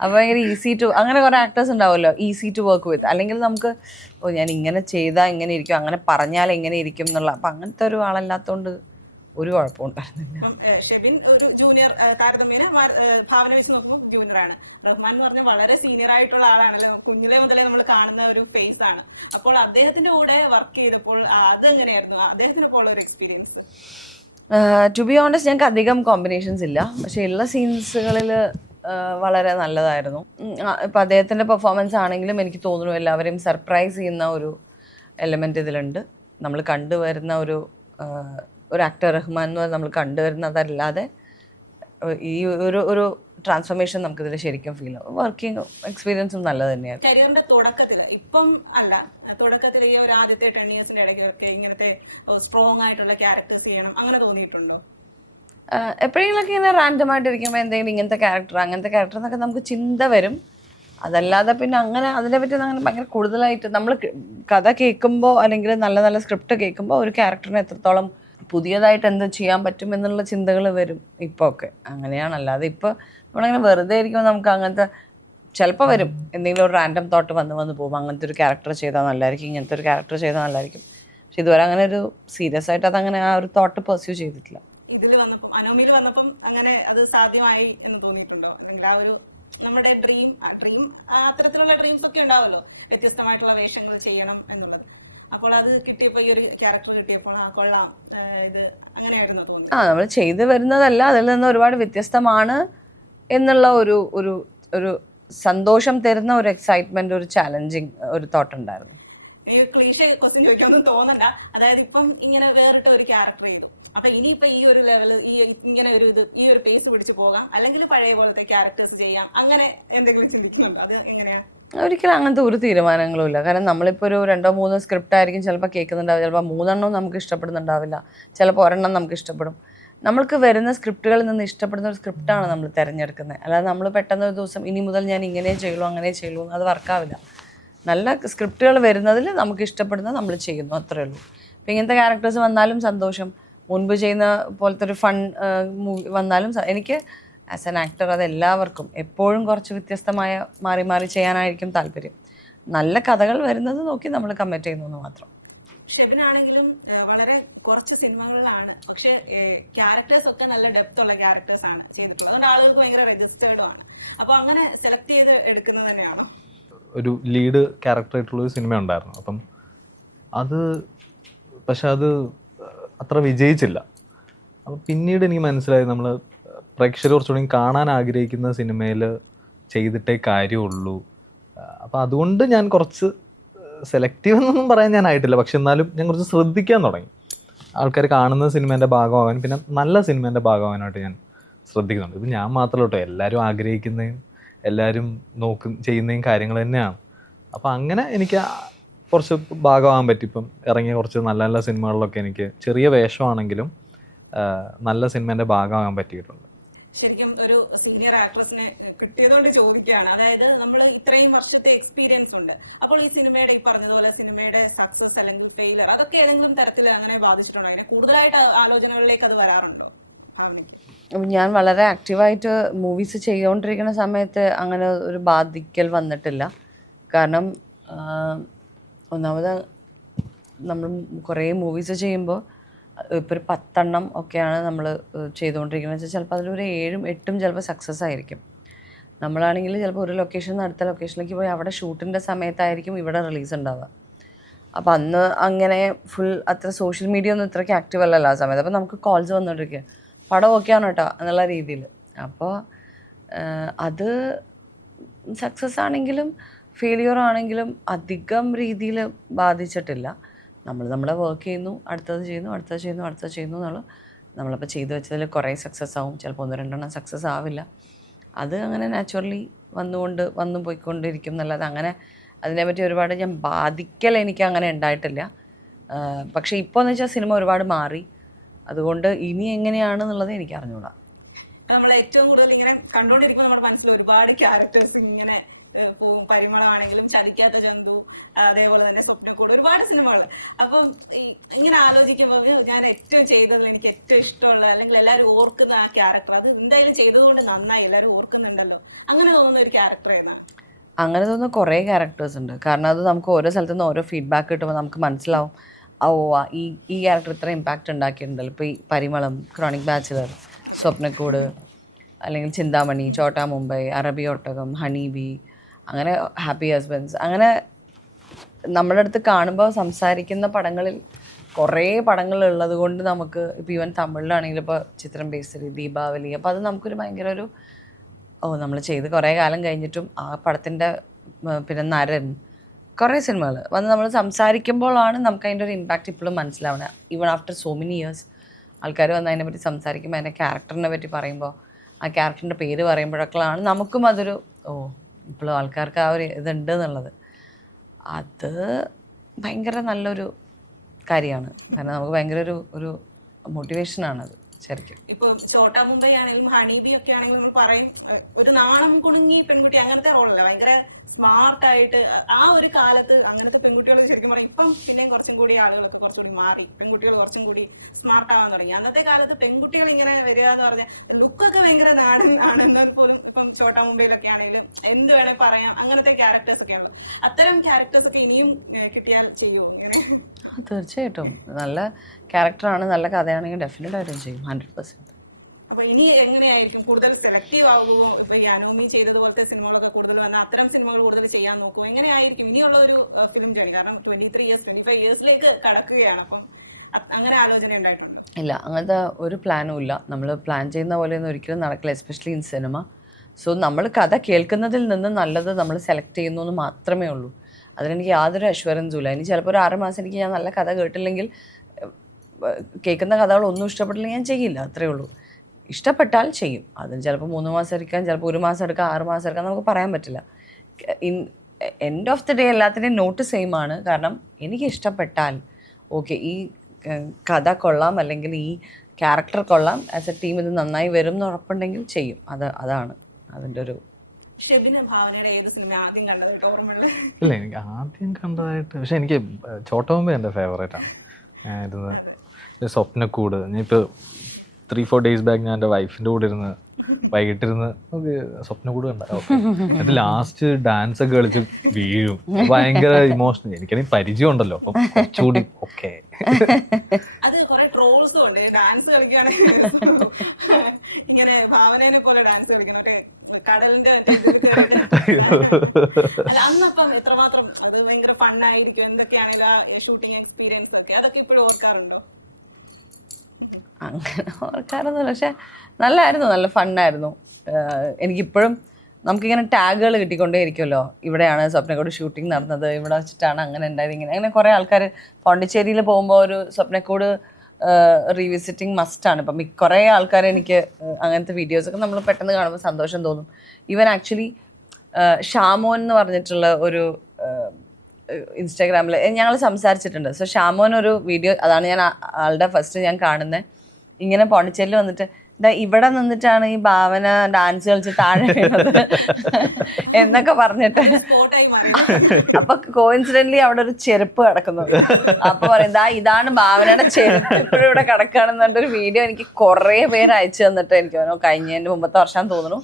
അപ്പൊ ഭയങ്കര ഈസി ടു അങ്ങനെ കുറെ ആക്ടേഴ്സ് ഉണ്ടാവുമല്ലോ ഈസി ടു വർക്ക് വിത്ത് അല്ലെങ്കിൽ നമുക്ക് ഓ ഞാൻ ഇങ്ങനെ ചെയ്താൽ ഇങ്ങനെ ഇരിക്കും അങ്ങനെ പറഞ്ഞാൽ എങ്ങനെ ഇരിക്കും എന്നുള്ള അപ്പൊ അങ്ങനത്തെ ഒരു ആളല്ലാത്തോണ്ട് ഒരു കുഴപ്പമുണ്ടായിരുന്നില്ല അപ്പം, ഷെബിൻ ഒരു ജൂനിയർ താരതമ്യേന ഭാവന വെച്ച് നോക്കുമ്പോൾ ജൂനിയർ ആണ്. റഹ്മാൻ എന്ന് പറഞ്ഞാൽ വളരെ സീനിയർ ആയിട്ടുള്ള ആളാണല്ലോ? കുഞ്ഞിലെ മുതലേ നമ്മൾ കാണുന്ന ഒരു ഫേസ് ആണ്. അപ്പോൾ അദ്ദേഹത്തിന്റെ കൂടെ വർക്ക് ചെയ്തപ്പോൾ അത് എങ്ങനെയായിരുന്നു അദ്ദേഹത്തിനെ പോലെ ഒരു എക്സ്പീരിയൻസ് ടു ബി ഓണസ്റ്റ് ഞങ്ങൾക്ക് അധികം കോമ്പിനേഷൻസ് ഇല്ല. പക്ഷെ എല്ലാ സീൻസുകളിൽ വളരെ നല്ലതായിരുന്നു. ഇപ്പം അദ്ദേഹത്തിന്റെ പെർഫോമൻസ് ആണെങ്കിലും എനിക്ക് തോന്നുന്നു എല്ലാവരെയും സർപ്രൈസ് ചെയ്യുന്ന ഒരു എലമെന്റ് ഇതിലുണ്ട്. നമ്മൾ കണ്ടുവരുന്ന ഒരു ഒരു ആക്ടർ റഹ്മാൻ എന്ന് പറഞ്ഞാൽ നമ്മൾ കണ്ടുവരുന്നതല്ലാതെ ഈ ഒരു ഒരു ട്രാൻസ്ഫോർമേഷൻ നമുക്കിതിൽ ശരിക്കും ഫീൽ ആവും. വർക്കിംഗ് എക്സ്പീരിയൻസും നല്ലത് തന്നെയാണ് കരിയറിന്റെ തുടക്കത്തിൽ ഇപ്പം അല്ല തുടക്കത്തിൽ ഈ ഒരു ആദ്യത്തെ ടെൻ ഇയേഴ്സിന്റെ ഇടയ്ക്കൊക്കെ ഇങ്ങനത്തെ സ്ട്രോങ് ആയിട്ടുള്ള ക്യാരക്ടേഴ്സ് ചെയ്യണം അങ്ങനെ തോന്നിയിട്ടുണ്ടോ? എപ്പോഴെങ്കിലൊക്കെ ഇങ്ങനെ റാൻഡം ആയിട്ടിരിക്കുമ്പോൾ എന്തെങ്കിലും ഇങ്ങനത്തെ ക്യാരക്ടർ അങ്ങനത്തെ ക്യാരക്ടർ എന്നൊക്കെ നമുക്ക് ചിന്ത വരും. അതല്ലാതെ പിന്നെ അങ്ങനെ അതിനെപ്പറ്റി അങ്ങനെ ഭയങ്കര കൂടുതലായിട്ട് നമ്മൾ കഥ കേൾക്കുമ്പോൾ അല്ലെങ്കിൽ നല്ല നല്ല സ്ക്രിപ്റ്റ് കേൾക്കുമ്പോൾ ഒരു ക്യാരക്ടറിനെ എത്രത്തോളം പുതിയതായിട്ട് എന്ത് ചെയ്യാൻ പറ്റും എന്നുള്ള ചിന്തകൾ വരും ഇപ്പോൾ ഒക്കെ അങ്ങനെയാണ്. അല്ലാതെ ഇപ്പോൾ നമ്മളങ്ങനെ വെറുതെ ഇരിക്കുമ്പോൾ നമുക്ക് അങ്ങനത്തെ ചിലപ്പോൾ വരും. എന്തെങ്കിലും ഒരു റാൻഡം തോട്ട് വന്ന് വന്ന് പോകും. അങ്ങനത്തെ ഒരു ക്യാരക്ടർ ചെയ്താൽ നല്ലതായിരിക്കും ഇങ്ങനത്തെ ഒരു ക്യാരക്ടർ ചെയ്താൽ നല്ലതായിരിക്കും പക്ഷെ ഇതുവരെ അങ്ങനെ ഒരു സീരിയസ് ആയിട്ട് അത് അങ്ങനെ ആ ഒരു തോട്ട് പെർസ്യൂ ചെയ്തിട്ടില്ല. ഇതിൽ വന്നപ്പം അനോമിയിൽ വന്നപ്പം അങ്ങനെ അത് സാധ്യമായി എന്ന് തോന്നിയിട്ടുണ്ടോ? അല്ലെങ്കിൽ ആ ഒരു നമ്മുടെ ഡ്രീം ഡ്രീം അത്തരത്തിലുള്ള ഡ്രീംസ് ഒക്കെ ഉണ്ടാവുമല്ലോ വ്യത്യസ്തമായിട്ടുള്ള വേഷങ്ങൾ ചെയ്യണം എന്നുള്ളത്. അപ്പോൾ അത് കിട്ടിയപ്പോൾ ഈ ഒരു ക്യാരക്ടർ കിട്ടിയപ്പോൾ ആ കൊള്ളാം. ആ, ഇത് അങ്ങനെയായിരുന്നു ആ നമ്മൾ ചെയ്തു വരുന്നതല്ല. അതിൽ നിന്ന് ഒരുപാട് വ്യത്യസ്തമാണ്. എന്നുള്ള ഒരു ഒരു ഒരു സന്തോഷം തരുന്ന ഒരു എക്സൈറ്റ്മെന്റ് ഒരു ചാലഞ്ചിങ് ഒരു തോട്ട് ഉണ്ടായിരുന്നു. ക്ലീഷ ക്വസ്റ്റ്യൻ തോന്നണ്ട. അതായത് ഇപ്പം ഇങ്ങനെ വേറിട്ട ഒരു ക്യാരക്ടർ ചെയ്തു അപ്പൊ ഇനിയിപ്പോ ഈ ഒരു ലെവൽ ഈ ഇങ്ങനെ ഒരു ഇത് ഈ ഒരു പേസ് പിടിച്ച് പോകാം. അല്ലെങ്കിൽ പഴയ പോലത്തെ ക്യാരക്ടേഴ്സ് ചെയ്യാം. അങ്ങനെ എന്തെങ്കിലും ചിന്തിക്കുന്നുണ്ടോ? അത് എങ്ങനെയാ? ഒരിക്കലും അങ്ങനത്തെ ഒരു തീരുമാനങ്ങളും ഇല്ല. കാരണം നമ്മളിപ്പോ ഒരു രണ്ടോ മൂന്നോ സ്ക്രിപ്റ്റ് ആയിരിക്കും ചിലപ്പോൾ കേൾക്കുന്നുണ്ടാവില്ല. ചിലപ്പോൾ മൂന്നെണ്ണവും നമുക്ക് ഇഷ്ടപ്പെടുന്നുണ്ടാവില്ല. ചിലപ്പോൾ ഒരെണ്ണം നമുക്ക് ഇഷ്ടപ്പെടും. നമ്മൾക്ക് വരുന്ന സ്ക്രിപ്റ്റുകളിൽ നിന്ന് ഇഷ്ടപ്പെടുന്ന ഒരു സ്ക്രിപ്റ്റാണ് നമ്മൾ തിരഞ്ഞെടുക്കുന്നത്. അല്ലാതെ നമ്മൾ പെട്ടെന്ന് ഒരു ദിവസം ഇനി മുതൽ ഞാൻ ഇങ്ങനെ ചെയ്യുള്ളൂ അങ്ങനെ ചെയ്യുള്ളൂ അത് വർക്കാവില്ല നല്ല സ്ക്രിപ്റ്റുകൾ വരുന്നതിൽ നമുക്ക് ഇഷ്ടപ്പെടുന്ന നമ്മൾ ചെയ്യുന്നു അത്രേ ഉള്ളൂ. അപ്പം ഇങ്ങനത്തെ ക്യാരക്ടേഴ്സ് വന്നാലും സന്തോഷം. മുൻപ് ചെയ്യുന്ന പോലത്തെ ഒരു ഫൺ മൂവി വന്നാലും എനിക്ക് ആസ് ആൻ ആക്ടർ അത് എല്ലാവർക്കും എപ്പോഴും കുറച്ച് വ്യത്യസ്തമായ മാറി മാറി ചെയ്യാനായിരിക്കും താല്പര്യം. നല്ല കഥകൾ വരുന്നത് നോക്കി നമ്മൾ കമ്മിറ്റ് ചെയ്യുന്നു മാത്രം. ഷെബിനാണെങ്കിലും വളരെ കുറച്ച് സിനിമകളിലാണ്. പക്ഷെ ക്യാരക്ടേഴ്സ് ഒക്കെ നല്ല ഡെപ്ത് ഉള്ള ക്യാരക്ടേഴ്സ് ആണ് ചെയ്തിട്ടുള്ളത്. അതുകൊണ്ട് ആളുകൾക്ക് ഭയങ്കര രജിസ്റ്റേർഡും ആണ്. അപ്പൊ അങ്ങനെ സെലക്ട് ചെയ്ത് എടുക്കുന്നത് തന്നെയാണോ. ഒരു ലീഡ് ക്യാരക്ടർ ആയിട്ടുള്ള ഒരു സിനിമ ഉണ്ടായിരുന്നു. അപ്പം അത് പക്ഷെ അത് അത്ര വിജയിച്ചില്ല. അപ്പം പിന്നീട് എനിക്ക് മനസ്സിലായി നമ്മൾ പ്രേക്ഷകർ കുറച്ചുകൂടി കാണാൻ ആഗ്രഹിക്കുന്ന സിനിമയിൽ ചെയ്തിട്ടേ കാര്യമുള്ളൂ. അപ്പം അതുകൊണ്ട് ഞാൻ കുറച്ച് സെലക്റ്റീവ് എന്നൊന്നും പറയാൻ ഞാൻ ആയിട്ടില്ല പക്ഷെ എന്നാലും ഞാൻ കുറച്ച് ശ്രദ്ധിക്കാൻ തുടങ്ങി. ആൾക്കാർ കാണുന്ന സിനിമേന്റെ ഭാഗമാകാൻ പിന്നെ നല്ല സിനിമേന്റെ ഭാഗമാകാനായിട്ട് ഞാൻ ശ്രദ്ധിക്കുന്നുണ്ട്. ഇത് ഞാൻ മാത്രമല്ല എല്ലാവരും ആഗ്രഹിക്കുന്നതും എല്ലാവരും നോക്കും ചെയ്യുന്നതും കാര്യങ്ങൾ തന്നെയാണ്. അപ്പോൾ അങ്ങനെ എനിക്ക് കുറച്ച് ഭാഗമാകാൻ പറ്റി. ഇപ്പം ഇറങ്ങിയ കുറച്ച് നല്ല നല്ല സിനിമകളിലൊക്കെ എനിക്ക് ചെറിയ വേഷമാണെങ്കിലും നല്ല സിനിമേന്റെ ഭാഗമാകാൻ പറ്റിയിട്ടുണ്ട്. ശരിക്കും ഒരു സീനിയർ ആക്ട്രസിനെ കിട്ടിയതുകൊണ്ട് ചോദിക്കുകയാണ്. അതായത് നമ്മൾ ഇത്രയും വർഷത്തെ എക്സ്പീരിയൻസ് ഉണ്ട്. അപ്പോൾ ഈ സിനിമയുടെ ഈ പറഞ്ഞതുപോലെ സിനിമയുടെ സക്സസ് അല്ലെങ്കിൽ ഫെയിലർ അതൊക്കെ ഏതെങ്കിലും തരത്തിൽ അങ്ങനെ ബാധിച്ചിട്ടുണ്ടോ? അങ്ങനെ കൂടുതലായിട്ട് ആലോചനകളിലേക്ക് അത് വരാറുണ്ടോ? ഞാൻ വളരെ ആക്റ്റീവായിട്ട് മൂവീസ് ചെയ്തുകൊണ്ടിരിക്കുന്ന സമയത്ത് അങ്ങനെ ഒരു ബാധിക്കൽ വന്നിട്ടില്ല. കാരണം ഒന്നാമത് നമ്മൾ കുറേ മൂവീസ് ചെയ്യുമ്പോൾ ഇപ്പോൾ ഒരു പത്തെണ്ണം ഒക്കെയാണ് നമ്മൾ ചെയ്തുകൊണ്ടിരിക്കുന്നത്. വെച്ചാൽ ചിലപ്പോൾ അതിലൊരു ഏഴും എട്ടും ചിലപ്പോൾ സക്സസ് ആയിരിക്കും. നമ്മളാണെങ്കിൽ ചിലപ്പോൾ ഒരു ലൊക്കേഷൻ നിന്ന് അടുത്ത ലൊക്കേഷനിലേക്ക് പോയി അവിടെ ഷൂട്ടിന്റെ സമയത്തായിരിക്കും ഇവിടെ റിലീസ് ഉണ്ടാവുക. അപ്പോൾ അന്ന് അങ്ങനെ ഫുൾ അത്ര സോഷ്യൽ മീഡിയ ഒന്നും ഇത്രയ്ക്ക് ആക്റ്റീവ് അല്ലല്ലോ ആ സമയത്ത്. അപ്പോൾ നമുക്ക് കോൾസ് വന്നുകൊണ്ടിരിക്കുക പടം ഓക്കെയാണ് കേട്ടോ എന്നുള്ള രീതിയിൽ അപ്പോൾ അത് സക്സസ് ആണെങ്കിലും ഫെയിലിയർ ആണെങ്കിലും അധികം രീതിയിൽ ബാധിച്ചിട്ടില്ല. നമ്മൾ നമ്മളെ വർക്ക് ചെയ്യുന്നു അടുത്തത് ചെയ്യുന്നു അടുത്തത് ചെയ്യുന്നു അടുത്തത് ചെയ്യുന്നു എന്നുള്ള നമ്മളിപ്പോൾ ചെയ്തു വെച്ചതിൽ കുറേ സക്സസ് ആവും. ചിലപ്പോൾ ഒന്ന് രണ്ടെണ്ണം സക്സസ് ആവില്ല. അത് അങ്ങനെ നാച്ചുറലി വന്നുകൊണ്ട് വന്നു പോയിക്കൊണ്ടിരിക്കും എന്നല്ലാതെ അങ്ങനെ അതിനെപ്പറ്റി ഒരുപാട് ഞാൻ ബാധിക്കൽ എനിക്ക് അങ്ങനെ ഉണ്ടായിട്ടില്ല പക്ഷേ ഇപ്പോൾ എന്ന് വെച്ചാൽ സിനിമ ഒരുപാട് മാറി. അതുകൊണ്ട് ഇനി എങ്ങനെയാണെന്നുള്ളത് എനിക്ക് അറിഞ്ഞൂടാ. നമ്മൾ ഏറ്റവും കൂടുതൽ ഇങ്ങനെ കണ്ടുകൊണ്ടിരിക്കുമ്പോൾ നമ്മുടെ മനസ്സിൽ ഒരുപാട് ക്യാരക്ടേഴ്സ് ഇങ്ങനെ പോകും. പരിമളമാണെങ്കിലും ചതിക്കാത്ത ജന്തു അതേപോലെ തന്നെ സ്വപ്നക്കൂട് ഒരുപാട് സിനിമകൾ. അപ്പം ഇങ്ങനെ ആലോചിക്കുമ്പോൾ ഞാൻ ഏറ്റവും ചെയ്തതിൽ എനിക്ക് ഏറ്റവും ഇഷ്ടമുള്ള അല്ലെങ്കിൽ എല്ലാവരും ഓർക്കുന്ന ആ ക്യാരക്ടർ അത് എന്തായാലും ചെയ്തതുകൊണ്ട് നന്നായി എല്ലാവരും ഓർക്കുന്നുണ്ടല്ലോ. അങ്ങനെ തോന്നുന്ന ഒരു ക്യാരക്ടർ ആണ് അങ്ങനെ തോന്നുന്ന കുറേ ക്യാരക്ടേഴ്സ് ഉണ്ട്. കാരണം അത് നമുക്ക് ഓരോ സ്ഥലത്തു നിന്ന് ഓരോ ഫീഡ്ബാക്ക് കിട്ടുമ്പോൾ നമുക്ക് മനസ്സിലാവും ഓ ഈ ഈ ക്യാരക്ടർ ഇത്ര ഇമ്പാക്റ്റ് ഉണ്ടാക്കിയിട്ടുണ്ടല്ലോ. ഇപ്പോൾ ഈ പരിമളം ക്രോണിക് ബാച്ചിലർ സ്വപ്നക്കൂട് അല്ലെങ്കിൽ ചിന്താമണി ചോട്ടാ മുംബൈ അറബി ഒട്ടകം ഹണി ബി അങ്ങനെ ഹാപ്പി ഹസ്ബൻഡ്സ് അങ്ങനെ നമ്മുടെ അടുത്ത് കാണുമ്പോൾ സംസാരിക്കുന്ന പടങ്ങളിൽ കുറേ പടങ്ങൾ ഉള്ളത് കൊണ്ട് നമുക്ക് ഇപ്പോൾ ഈവൻ തമിഴിലാണെങ്കിൽ ഇപ്പോൾ ചിത്രം ബേസരി ദീപാവലി അപ്പോൾ അത് നമുക്കൊരു ഭയങ്കര ഒരു ഓ നമ്മൾ ചെയ്ത് കുറേ കാലം കഴിഞ്ഞിട്ടും ആ പടത്തിന്റെ പിന്നെ നരൻ കുറേ സിനിമകൾ വന്ന് നമ്മൾ സംസാരിക്കുമ്പോഴാണ് നമുക്ക് അതിന്റെ ഒരു ഇമ്പാക്റ്റ് ഇപ്പോഴും മനസ്സിലാവണം. Even after so many years ആൾക്കാർ വന്ന് അതിനെ പറ്റി സംസാരിക്കുമ്പോൾ അതിന്റെ ക്യാരക്ടറിനെ പറ്റി പറയുമ്പോൾ ആ ക്യാരക്ടറിന്റെ പേര് പറയുമ്പോഴൊക്കെയാണ് നമുക്കും അതൊരു ഓ ഇപ്പോഴും ആൾക്കാർക്ക് ആ ഒരു ഇതുണ്ട് എന്നുള്ളത് അത് ഭയങ്കര നല്ലൊരു കാര്യമാണ്. കാരണം നമുക്ക് ഭയങ്കര ഒരു ഒരു മോട്ടിവേഷനാണത് ശരിക്കും. ഇപ്പൊ ചോട്ടാ മുംബൈ ആണെങ്കിലും ഹണീബി ഒക്കെ ആണെങ്കിലും പറയും ഒരു നാണം കുടുങ്ങി പെൺകുട്ടി അങ്ങനത്തെ റോളല്ല ഭയങ്കര സ്മാർട്ട് ആയിട്ട് ആ ഒരു കാലത്ത് അങ്ങനത്തെ പെൺകുട്ടികൾ ശരിക്കും പറയും ഇപ്പം പിന്നെ കുറച്ചും കൂടി ആളുകളൊക്കെ കുറച്ചുകൂടി മാറി. പെൺകുട്ടികൾ കുറച്ചും കൂടി സ്മാർട്ട് ആവാൻ തുടങ്ങി. അന്നത്തെ കാലത്ത് പെൺകുട്ടികൾ ഇങ്ങനെ വരിക എന്ന് പറഞ്ഞാൽ ലുക്കൊക്കെ ഭയങ്കര നാടൻ ആണെന്ന് പോലും ഇപ്പം ചോട്ടാ മുംബൈയിലൊക്കെ ആണെങ്കിലും എന്ത് വേണേൽ പറയാം. അങ്ങനത്തെ ക്യാരക്ടേഴ്സ് ഒക്കെ ഉള്ളത് അത്തരം ക്യാരക്ടേഴ്സ് ഒക്കെ ഇനിയും കിട്ടിയാൽ ചെയ്യുമോ ഇങ്ങനെ? തീർച്ചയായിട്ടും. നല്ല ക്യാരക്ടറാണ് നല്ല കഥയാണെങ്കിൽ ഡെഫിനറ്റ് ആയിട്ടും ചെയ്യും. ഹൺഡ്രഡ് അപ്പൊ ഇനി എങ്ങനെയായിരിക്കും? കൂടുതൽ സെലക്റ്റീവ് ആകുമോ ഈ അനൂമി ചെയ്തതുപോലത്തെ സിനിമകളൊക്കെ കൂടുതൽ വന്ന അത്തരം സിനിമകൾ കൂടുതൽ ചെയ്യാൻ നോക്കുമോ? എങ്ങനെയായിരിക്കും? ഇനിയുള്ള ഒരു ഫിലിം ജേണി കാരണം twenty three years twenty five ഇയേഴ്സിലേക്ക് കടക്കുകയാണ്. അപ്പം അങ്ങനെ ആലോചന ഉണ്ടായിട്ടുണ്ട്? ഇല്ല അങ്ങനത്തെ ഒരു പ്ലാനും ഇല്ല. നമ്മൾ പ്ലാൻ ചെയ്യുന്ന പോലെ ഒന്നും ഒരിക്കലും നടക്കില്ല എസ്പെഷ്യലി ഇൻ സിനിമ സോ നമ്മൾ കഥ കേൾക്കുന്നതിൽ നിന്ന് നല്ലത് നമ്മൾ സെലക്ട് ചെയ്യുന്നു എന്ന് മാത്രമേ ഉള്ളൂ. അതിനെനിക്ക് യാതൊരു അഷ്വറൻസും ഇല്ല. ഇനി ചിലപ്പോൾ ഒരു ആറ് മാസം എനിക്ക് ഞാൻ നല്ല കഥ കേട്ടില്ലെങ്കിൽ കേൾക്കുന്ന കഥകൾ ഒന്നും ഇഷ്ടപ്പെട്ടില്ലെങ്കിൽ ഞാൻ ചെയ്യില്ല. അത്രേ ഉള്ളൂ. ഇഷ്ടപ്പെട്ടാൽ ചെയ്യും. അതിന് ചിലപ്പോൾ മൂന്ന് മാസം എടുക്കാം ചിലപ്പോൾ ഒരു മാസം എടുക്കാം ആറ് മാസം എടുക്കാം നമുക്ക് പറയാൻ പറ്റില്ല. In end of the day എല്ലാത്തിന്റെയും നോട്ട് സെയിം ആണ്. കാരണം എനിക്ക് ഇഷ്ടപ്പെട്ടാൽ ഓക്കെ ഈ കഥ കൊള്ളാം അല്ലെങ്കിൽ ഈ ക്യാരക്ടർ കൊള്ളാം ആസ് എ ടീം ഇത് നന്നായി വരും എന്ന് ഉറപ്പുണ്ടെങ്കിൽ ചെയ്യും. അത് അതാണ് അതിന്റെ ഒരു ഷെബിന് ഭാവനയുടെ ഏത് സിനിമ ആദ്യം കണ്ടത്? ഓർമ്മയുള്ള ഇല്ല എനിക്ക് ആദ്യം കണ്ടതായിട്ട് പക്ഷെ എനിക്ക് ചോട്ടമുമ്പ് എന്റെ ഫേവറേറ്റ് ആണ്. ഞാൻ ഇരുന്ന് സ്വപ്നക്കൂട്. ഞാനിപ്പോൾ ത്രീ ഫോർ ഡേയ്സ് ബാക്ക് ഞാൻ എന്റെ വൈഫിന്റെ കൂടെ ഇരുന്ന് വൈകിട്ടിരുന്ന് സ്വപ്നം കൂടെ കണ്ട. എന്നിട്ട് ലാസ്റ്റ് ഡാൻസ് ഒക്കെ കളിച്ച് വീഴും. ഭയങ്കര ഇമോഷണൽ എനിക്കാണെങ്കിൽ പരിചയം ഉണ്ടല്ലോ. അപ്പം കുറച്ചുകൂടി ഓക്കെ എത്രമാത്രം അത് ഭയങ്കര ഫണ്ണായിരിക്കും എന്തൊക്കെയാണ് ഷൂട്ടിംഗ് എക്സ്പീരിയൻസ് ഒക്കെ. അതൊക്കെ ഇപ്പോഴും ഓർക്കാറുണ്ടോ? അങ്ങനെ ഓർക്കാറൊന്നുമില്ല പക്ഷെ നല്ലതായിരുന്നു നല്ല ഫണ്ണായിരുന്നു. എനിക്കിപ്പോഴും നമുക്കിങ്ങനെ ടാഗുകൾ കിട്ടിക്കൊണ്ടേ ഇരിക്കുമല്ലോ ഇവിടെയാണ് സ്വപ്നക്കോട് ഷൂട്ടിംഗ് നടന്നത് ഇവിടെ വെച്ചിട്ടാണ് അങ്ങനെ ഉണ്ടായത് ഇങ്ങനെ. അങ്ങനെ കുറേ ആൾക്കാർ പോണ്ടിച്ചേരിയിൽ പോകുമ്പോൾ ഒരു സ്വപ്നക്കോട് റീവിസിറ്റിംഗ് മസ്റ്റാണ് ഇപ്പം കുറേ ആൾക്കാർ എനിക്ക് അങ്ങനത്തെ വീഡിയോസൊക്കെ നമ്മൾ പെട്ടെന്ന് കാണുമ്പോൾ സന്തോഷം തോന്നും. ഈവൻ ആക്ച്വലി ഷാമോൻ എന്ന് പറഞ്ഞിട്ടുള്ള ഒരു ഇൻസ്റ്റാഗ്രാമിൽ ഞങ്ങൾ സംസാരിച്ചിട്ടുണ്ട്. സോ ഷാമോൻ ഒരു വീഡിയോ അതാണ് ഞാൻ ആളുടെ ഫസ്റ്റ് ഞാൻ കാണുന്നത് ഇങ്ങനെ പോണ്ടിച്ചേരിൽ വന്നിട്ട് ഇവിടെ നിന്നിട്ടാണ് ഈ ഭാവന ഡാൻസ് കളിച്ച് താഴെ വീണത്? എന്നൊക്കെ പറഞ്ഞിട്ട്. അപ്പൊ കോയിൻസിഡന്റ്ലി അവിടെ ഒരു ചെരുപ്പ് കിടക്കുന്നു. അപ്പൊ പറയും ദാ ഇതാണ് ഭാവനയുടെ ചെരുപ്പ് ഇപ്പോഴും ഇവിടെ കിടക്കുകയാണെന്ന് പറഞ്ഞിട്ട് ഒരു വീഡിയോ എനിക്ക് കുറെ പേര് അയച്ചു തന്നിട്ട് എനിക്ക് തോന്നുന്നു കഴിഞ്ഞതിന്റെ മുമ്പത്തെ വർഷം തോന്നുന്നു.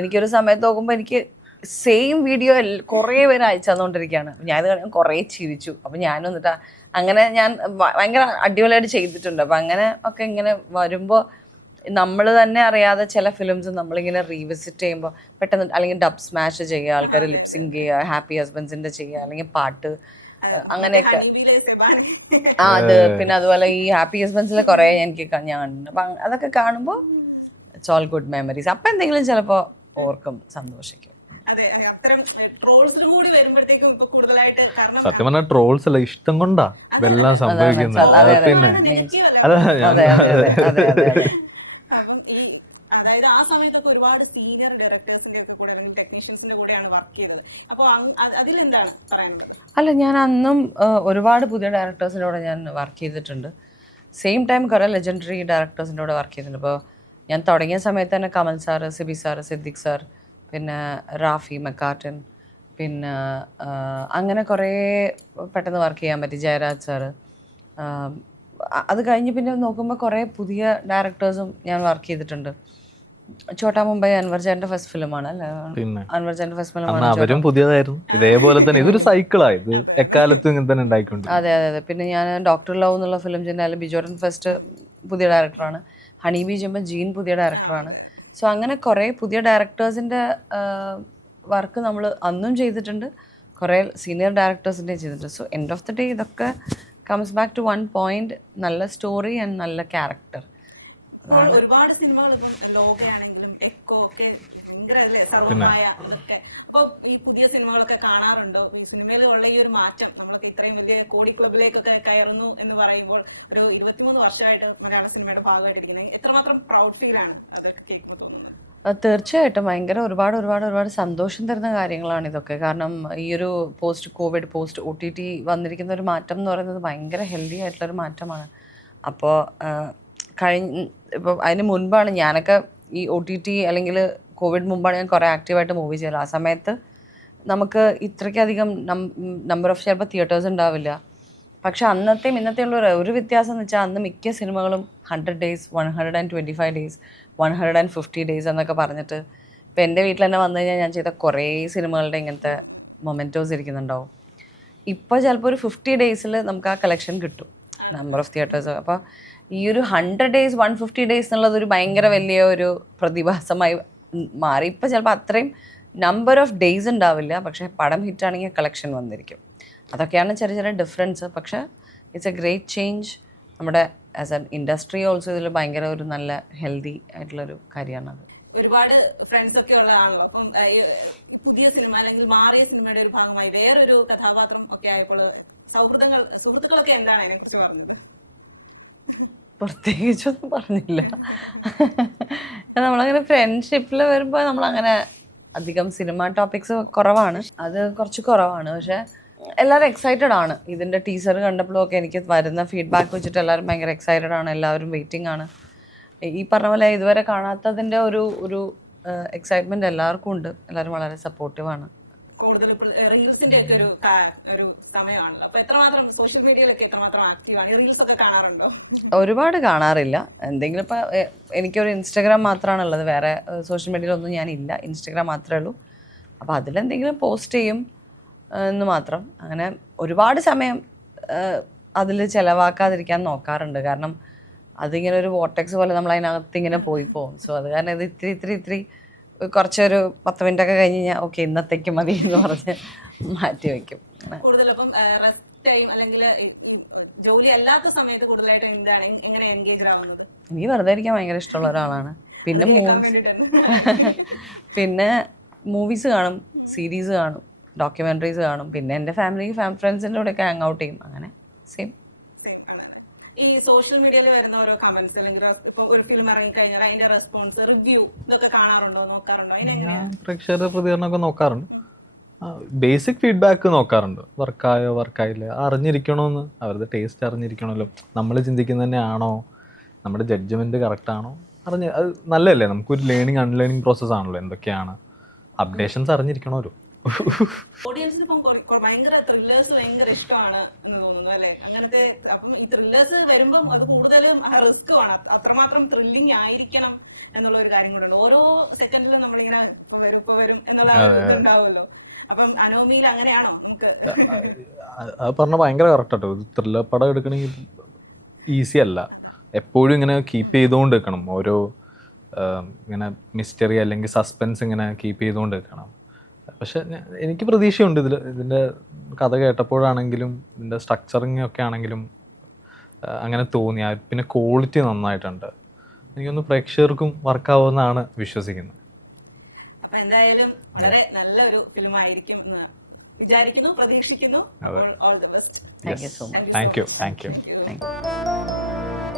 എനിക്കൊരു സമയത്ത് നോക്കുമ്പോൾ എനിക്ക് സെയിം വീഡിയോ കുറേ പേര് അയച്ചു തന്നുകൊണ്ടിരിക്കുകയാണ്. കാണുമ്പോൾ കുറേ ചിരിച്ചു. അപ്പം ഞാൻ എന്നിട്ട് അങ്ങനെ ഞാൻ ഭയങ്കര അടിപൊളിയായിട്ട് ചെയ്തിട്ടുണ്ട്. അപ്പം അങ്ങനെ ഒക്കെ ഇങ്ങനെ വരുമ്പോൾ നമ്മൾ തന്നെ അറിയാതെ ചില ഫിലിംസ് നമ്മളിങ്ങനെ റീവിസിറ്റ് ചെയ്യുമ്പോൾ പെട്ടെന്ന് അല്ലെങ്കിൽ ഡബ് സ്മാഷ് ചെയ്യുക ആൾക്കാർ ലിപ്സിങ് ചെയ്യുക ഹാപ്പി ഹസ്ബൻഡ്സിന്റെ ചെയ്യുക അല്ലെങ്കിൽ പാട്ട് അങ്ങനെയൊക്കെ. ആ അത് പിന്നെ അതുപോലെ ഈ ഹാപ്പി ഹസ്ബൻഡ്സിലെ കുറേ എനിക്ക് ഞാൻ കണ്ടിട്ടുണ്ട് അപ്പം അതൊക്കെ കാണുമ്പോൾ ഇറ്റ്സ് ഓൾ ഗുഡ് മെമ്മറീസ് അപ്പം എന്തെങ്കിലും ചിലപ്പോൾ ഓർക്കും സന്തോഷിക്കും. അതെ അതെ, അത്തരം കൂടി വരുമ്പോഴത്തേക്കും ഇപ്പൊ കൂടുതലായിട്ട് കാരണം സത്യം പറഞ്ഞാൽ ട്രോൾസ് അല്ല ഇഷ്ടം കൊണ്ടാ ഇതെല്ലാം സംഭവിക്കുന്നത്. പിന്നെ അല്ല അതാ. ഞാൻ അതെ അതെ. അതെ അതെ അതെ. അതെ അതായത് ആ സമയത്തൊക്കെ ഒരുപാട് സീനിയർ ഡയറക്ടേഴ്സിന്റെ ഒക്കെ കൂടെ ടെക്നീഷ്യൻസിന്റെ കൂടെയാണ് വർക്ക് ചെയ്തത്. അപ്പോൾ അതിലെന്താണ് പറയാനുള്ളത്? അല്ല ഞാൻ അന്നും ഒരുപാട് പുതിയ ഡയറക്ടേഴ്സിന്റെ കൂടെ ഞാൻ വർക്ക് ചെയ്തിട്ടുണ്ട്. സെയിം ടൈം കുറേ ലെജൻഡറി ഡയറക്ടേഴ്സിന്റെ കൂടെ വർക്ക് ചെയ്തിട്ടുണ്ട്. ഇപ്പോൾ ഞാൻ തുടങ്ങിയ സമയത്ത് തന്നെ Kamal sir Sibi sir Siddique sir പിന്നെ റാഫി മെക്കാർട്ടൻ പിന്നെ അങ്ങനെ കുറേ പെട്ടെന്ന് വർക്ക് ചെയ്യാൻ പറ്റി. ജയരാജ് സാറ്. അത് കഴിഞ്ഞ് പിന്നെ നോക്കുമ്പോൾ കുറേ പുതിയ ഡയറക്ടേഴ്സും ഞാൻ വർക്ക് ചെയ്തിട്ടുണ്ട്. ചോട്ടാ മുംബൈ അൻവർ ചേട്ടന്റെ ഫസ്റ്റ് ഫിലിമാണ് അല്ലേ? അൻവർ ചേട്ടന്റെ ഫസ്റ്റ് ഫിലിമാണ് അവരും പുതിയതായിരുന്നു. ഇതേപോലെ തന്നെ ഇതൊരു സൈക്കിളായി ഇത് എക്കാലത്തും ഇങ്ങനെ തന്നെ ഉണ്ടായിക്കൊണ്ട് അതെ അതെ അതെ. പിന്നെ ഞാൻ ഡോക്ടർ ലവ് എന്നുള്ള ഫിലിം ചെയ്താലും ബിജോറൻ ഫസ്റ്റ് പുതിയ ഡയറക്ടറാണ് ഹണി ബി ചെയ്യുമ്പോൾ ജീൻ പുതിയ ഡയറക്ടറാണ് സോ അങ്ങനെ കുറേ പുതിയ ഡയറക്ടേഴ്സിന്റെ വർക്ക് നമ്മൾ അന്നും ചെയ്തിട്ടുണ്ട്. കുറേ സീനിയർ ഡയറക്ടേഴ്സിന്റെ ചെയ്തിട്ടുണ്ട്. So end of the day ഇതൊക്കെ comes back to one point നല്ല സ്റ്റോറി ആൻഡ് നല്ല ക്യാരക്ടർ ഒരുപാട് സിനിമകൾ ഇപ്പം ലോകയാണെങ്കിലും എക്കോ ഒക്കെ ഭയങ്കര അപ്പൊ ഈ പുതിയ സിനിമകളൊക്കെ കാണാറുണ്ടോ. ഈ സിനിമയിൽ ഉള്ള ഈ ഒരു മാറ്റം നമ്മൾ ഇത്രയും വലിയ കോടി ക്ലബിലേക്കൊക്കെ കയറുന്നു എന്ന് പറയുമ്പോൾ ഒരു ഇരുപത്തിമൂന്ന് വർഷമായിട്ട് മലയാള സിനിമയുടെ ഭാഗമായിട്ടിരിക്കുന്നത്. എത്രമാത്രം പ്രൗഡ് ഫീൽ ആണ് അതൊക്കെ കേൾക്കുന്നത് തീർച്ചയായിട്ടും. ഭയങ്കര ഒരുപാട് ഒരുപാട് ഒരുപാട് സന്തോഷം തരുന്ന കാര്യങ്ങളാണ് ഇതൊക്കെ. കാരണം ഈ ഒരു post covid post O T T വന്നിരിക്കുന്ന ഒരു മാറ്റം എന്ന് പറയുന്നത് ഭയങ്കര ഹെൽത്തി ആയിട്ടുള്ളൊരു മാറ്റമാണ്. അപ്പോൾ കഴിഞ്ഞ ഇപ്പോൾ അതിന് മുൻപാണ് ഞാനൊക്കെ ഈ ഒ ടി ടി അല്ലെങ്കിൽ കോവിഡ് മുമ്പാണ് ഞാൻ കുറേ ആക്റ്റീവായിട്ട് മൂവി ചെയ്തത്. ആ സമയത്ത് നമുക്ക് ഇത്രയ്ക്കധികം നമ്പർ ഓഫ് ചിലപ്പോൾ തിയേറ്റേഴ്സ് ഉണ്ടാവില്ല പക്ഷെ അന്നത്തെയും ഇന്നത്തെയും ഉള്ള ഒരു വ്യത്യാസം എന്ന് വെച്ചാൽ അന്ന് മിക്ക സിനിമകളും hundred days one hundred and twenty five days one hundred and fifty days എന്നൊക്കെ പറഞ്ഞിട്ട് ഇപ്പം എന്റെ വീട്ടിൽ തന്നെ വന്നു കഴിഞ്ഞാൽ ഞാൻ ചെയ്ത കുറേ സിനിമകളുടെ ഇങ്ങനത്തെ മൊമെന്റോസ് ഇരിക്കുന്നുണ്ടാവും. ഇപ്പോൾ ചിലപ്പോൾ ഒരു ഫിഫ്റ്റി ഡേയ്സിൽ നമുക്ക് ആ കളക്ഷൻ കിട്ടും. നമ്പർ ഓഫ് തിയേറ്റേഴ്സ് അപ്പോൾ ഈ ഒരു hundred days one fifty days എന്നുള്ളത് ഒരു ഭയങ്കര വലിയ ഒരു പ്രതിഭാസമായി മാറി ഇപ്പോൾ ചിലപ്പോൾ അത്രയും നമ്പർ ഓഫ് ഡേയ്സ് ഉണ്ടാവില്ല. പക്ഷേ പടം ഹിറ്റാണെങ്കിൽ കളക്ഷൻ വന്നിരിക്കും. അതൊക്കെയാണ് ചെറിയ ചെറിയ ഡിഫറൻസ് പക്ഷേ ഇറ്റ്സ് എ ഗ്രേറ്റ് ചേഞ്ച് നമ്മുടെ ആസ് എൻ ഇൻഡസ്ട്രി ഓൾസോ ഇതിൽ ഭയങ്കര ഒരു നല്ല ഹെൽത്തി ആയിട്ടുള്ളൊരു കാര്യമാണത് ഒരുപാട് ഫ്രണ്ട്സ് ഒക്കെ ഉള്ള ആളോ അപ്പം പുതിയ സിനിമ അല്ലെങ്കിൽ മാറിയ സിനിമയുടെ ഒരു ഭാഗമായി വേറൊരു കഥാപാത്രം ഒക്കെ ആയപ്പോൾ സൗഹൃദങ്ങൾ സുഹൃത്തുക്കളൊക്കെ എന്താണ് അതിനെ കുറിച്ച് പറഞ്ഞത്? പ്രത്യേകിച്ചൊന്നും പറഞ്ഞില്ല. നമ്മളങ്ങനെ ഫ്രണ്ട്ഷിപ്പിൽ വരുമ്പോൾ നമ്മളങ്ങനെ അധികം സിനിമ ടോപ്പിക്സ് കുറവാണ്. അത് കുറച്ച് കുറവാണ്. പക്ഷേ എല്ലാവരും എക്സൈറ്റഡ് ആണ്. ഇതിന്റെ ടീച്ചർ കണ്ടപ്പോഴും ഒക്കെ എനിക്ക് വരുന്ന ഫീഡ്ബാക്ക് വെച്ചിട്ട് എല്ലാവരും ഭയങ്കര എക്സൈറ്റഡ് ആണ്. എല്ലാവരും വെയിറ്റിംഗ് ആണ്. ഈ പറഞ്ഞ പോലെ ഇതുവരെ കാണാത്തതിന്റെ ഒരു ഒരു എക്സൈറ്റ്മെന്റ് എല്ലാവർക്കും ഉണ്ട്. എല്ലാവരും വളരെ സപ്പോർട്ടീവാണ് കൂടുതൽ റീൽസിന്റെ ഒക്കെ ഒരു ഒരു സമയമാണല്ലോ. അപ്പൊ എത്രമാത്രം സോഷ്യൽ മീഡിയയിലൊക്കെ എത്രമാത്രം ആക്റ്റീവ് ആണ്? റീൽസ് ഒക്കെ കാണാറുണ്ടോ? ഒരുപാട് കാണാറില്ല. എന്തെങ്കിലും ഇപ്പൊ എനിക്കൊരു ഇൻസ്റ്റാഗ്രാം മാത്രമാണ് ഉള്ളത് വേറെ സോഷ്യൽ മീഡിയയിലൊന്നും ഞാനില്ല. ഇൻസ്റ്റാഗ്രാം മാത്രമേ ഉള്ളൂ. അപ്പൊ അതിലെന്തെങ്കിലും പോസ്റ്റ് ചെയ്യും എന്ന് മാത്രം. അങ്ങനെ ഒരുപാട് സമയം അതിൽ ചിലവാക്കാതിരിക്കാൻ നോക്കാറുണ്ട്. കാരണം അതിങ്ങനെ ഒരു വോട്ടെക്സ് പോലെ നമ്മൾ അതിനകത്ത് ഇങ്ങനെ പോയി പോകും. സോ അത് കാരണം ഇത് ഇത്തിരി ഇത്തിരി ഇത്തിരി കുറച്ചൊരു പത്ത് മിനിറ്റ് ഒക്കെ കഴിഞ്ഞ് കഴിഞ്ഞാൽ ഓക്കെ ഇന്നത്തേക്ക് മതി എന്ന് പറഞ്ഞ് മാറ്റി വയ്ക്കും അങ്ങനെ. കൂടുതൽ അപ്പം റെസ്റ്റ് ടൈം അല്ലെങ്കിൽ ജോലി അല്ലാത്ത സമയത്ത് കൂടുതലായിട്ട് എന്താണ് എങ്ങനെ എൻഗേജ് ആവുന്നത്? എനിക്ക് വെറുതെ ഇരിക്കാൻ ഭയങ്കര ഇഷ്ടമുള്ള ഒരാളാണ്. പിന്നെ മൂവീസ് പിന്നെ മൂവീസ് കാണും സീരീസ് കാണും ഡോക്യുമെന്ററീസ് കാണും. പിന്നെ എന്റെ ഫാമിലി ഫ്രണ്ട്സിന്റെ ഫ്രണ്ട്സിന്റെ കൂടെയൊക്കെ ഹാങ് ഔട്ട് ചെയ്യും. അങ്ങനെ സെയിം. ഈ സോഷ്യൽ മീഡിയയിൽ വരുന്ന ഓരോ കമന്റ്സ് അല്ലെങ്കിൽ ഇപ്പൊ ഒരു ഫിലിം ഇറങ്ങി കഴിഞ്ഞാൽ അതിന്റെ റെസ്പോൺസ് റിവ്യൂ ഇതൊക്കെ കാണാറുണ്ടോ? നോക്കാറുണ്ടോ? പ്രേക്ഷകരുടെ പ്രതികരണമൊക്കെ നോക്കാറുണ്ട്. ബേസിക് ഫീഡ്ബാക്ക് നോക്കാറുണ്ട്. വർക്കായോ വർക്കായില്ല അറിഞ്ഞിരിക്കണമെന്ന് അവരുടെ ടേസ്റ്റ് അറിഞ്ഞിരിക്കണമല്ലോ. നമ്മൾ ചിന്തിക്കുന്നത് തന്നെയാണോ? നമ്മുടെ ജഡ്ജ്മെന്റ് കറക്റ്റ് ആണോ? അറിഞ്ഞ് അത് നല്ലതല്ലേ? നമുക്കൊരു ലേണിംഗ് അൺലേണിംഗ് പ്രോസസ്സാണല്ലോ എന്തൊക്കെയാണ്? അപ്ഡേഷൻസ് അറിഞ്ഞിരിക്കണമല്ലോ. ഓഡിയൻസിന് ഇപ്പം ഭയങ്കര ത്രില്ലേഴ്സ് ഭയങ്കര ഇഷ്ടമാണ് എന്ന് തോന്നുന്നു അല്ലെ? അങ്ങനത്തെ അപ്പം ഈ ത്രില്ലേഴ്സ് വരുമ്പം അത് കൂടുതലും റിസ്ക് ആണ്. അത്രമാത്രം ത്രില്ലിംഗ് ആയിരിക്കണം എന്നുള്ള ഒരു കാര്യം കൂടെ ഉണ്ട് ഓരോ സെക്കൻഡിലും നമ്മളിങ്ങനെ വരും വരും എന്നുള്ള ഉണ്ടാവുമല്ലോ അത്. പറഞ്ഞ ഭയങ്കര കറക്റ്റ് ത്രില്ലർ പടം എടുക്കണമെങ്കിൽ ഈസി അല്ല. എപ്പോഴും ഇങ്ങനെ കീപ്പ് ചെയ്തുകൊണ്ട് നിൽക്കണം ഓരോ ഇങ്ങനെ മിസ്റ്ററി അല്ലെങ്കിൽ സസ്പെൻസ് ഇങ്ങനെ കീപ്പ് ചെയ്തുകൊണ്ട് നിൽക്കണം പക്ഷെ എനിക്ക് പ്രതീക്ഷയുണ്ട് ഇതിൽ ഇതിന്റെ കഥ കേട്ടപ്പോഴാണെങ്കിലും ഇതിന്റെ സ്ട്രക്ചറിങ് ഒക്കെ ആണെങ്കിലും അങ്ങനെ തോന്നി. പിന്നെ ക്വാളിറ്റി നന്നായിട്ടുണ്ട്. എനിക്കൊന്ന് പ്രേക്ഷകർക്കും വർക്കാവുമെന്നാണ് വിശ്വസിക്കുന്നത്. അപ്പൊ എന്തായാലും വളരെ നല്ലൊരു ഫിലിം ആയിരിക്കും എന്ന് വിചാരിക്കുന്നു പ്രതീക്ഷിക്കുന്നു. All the best thank so much thank you thank you thank you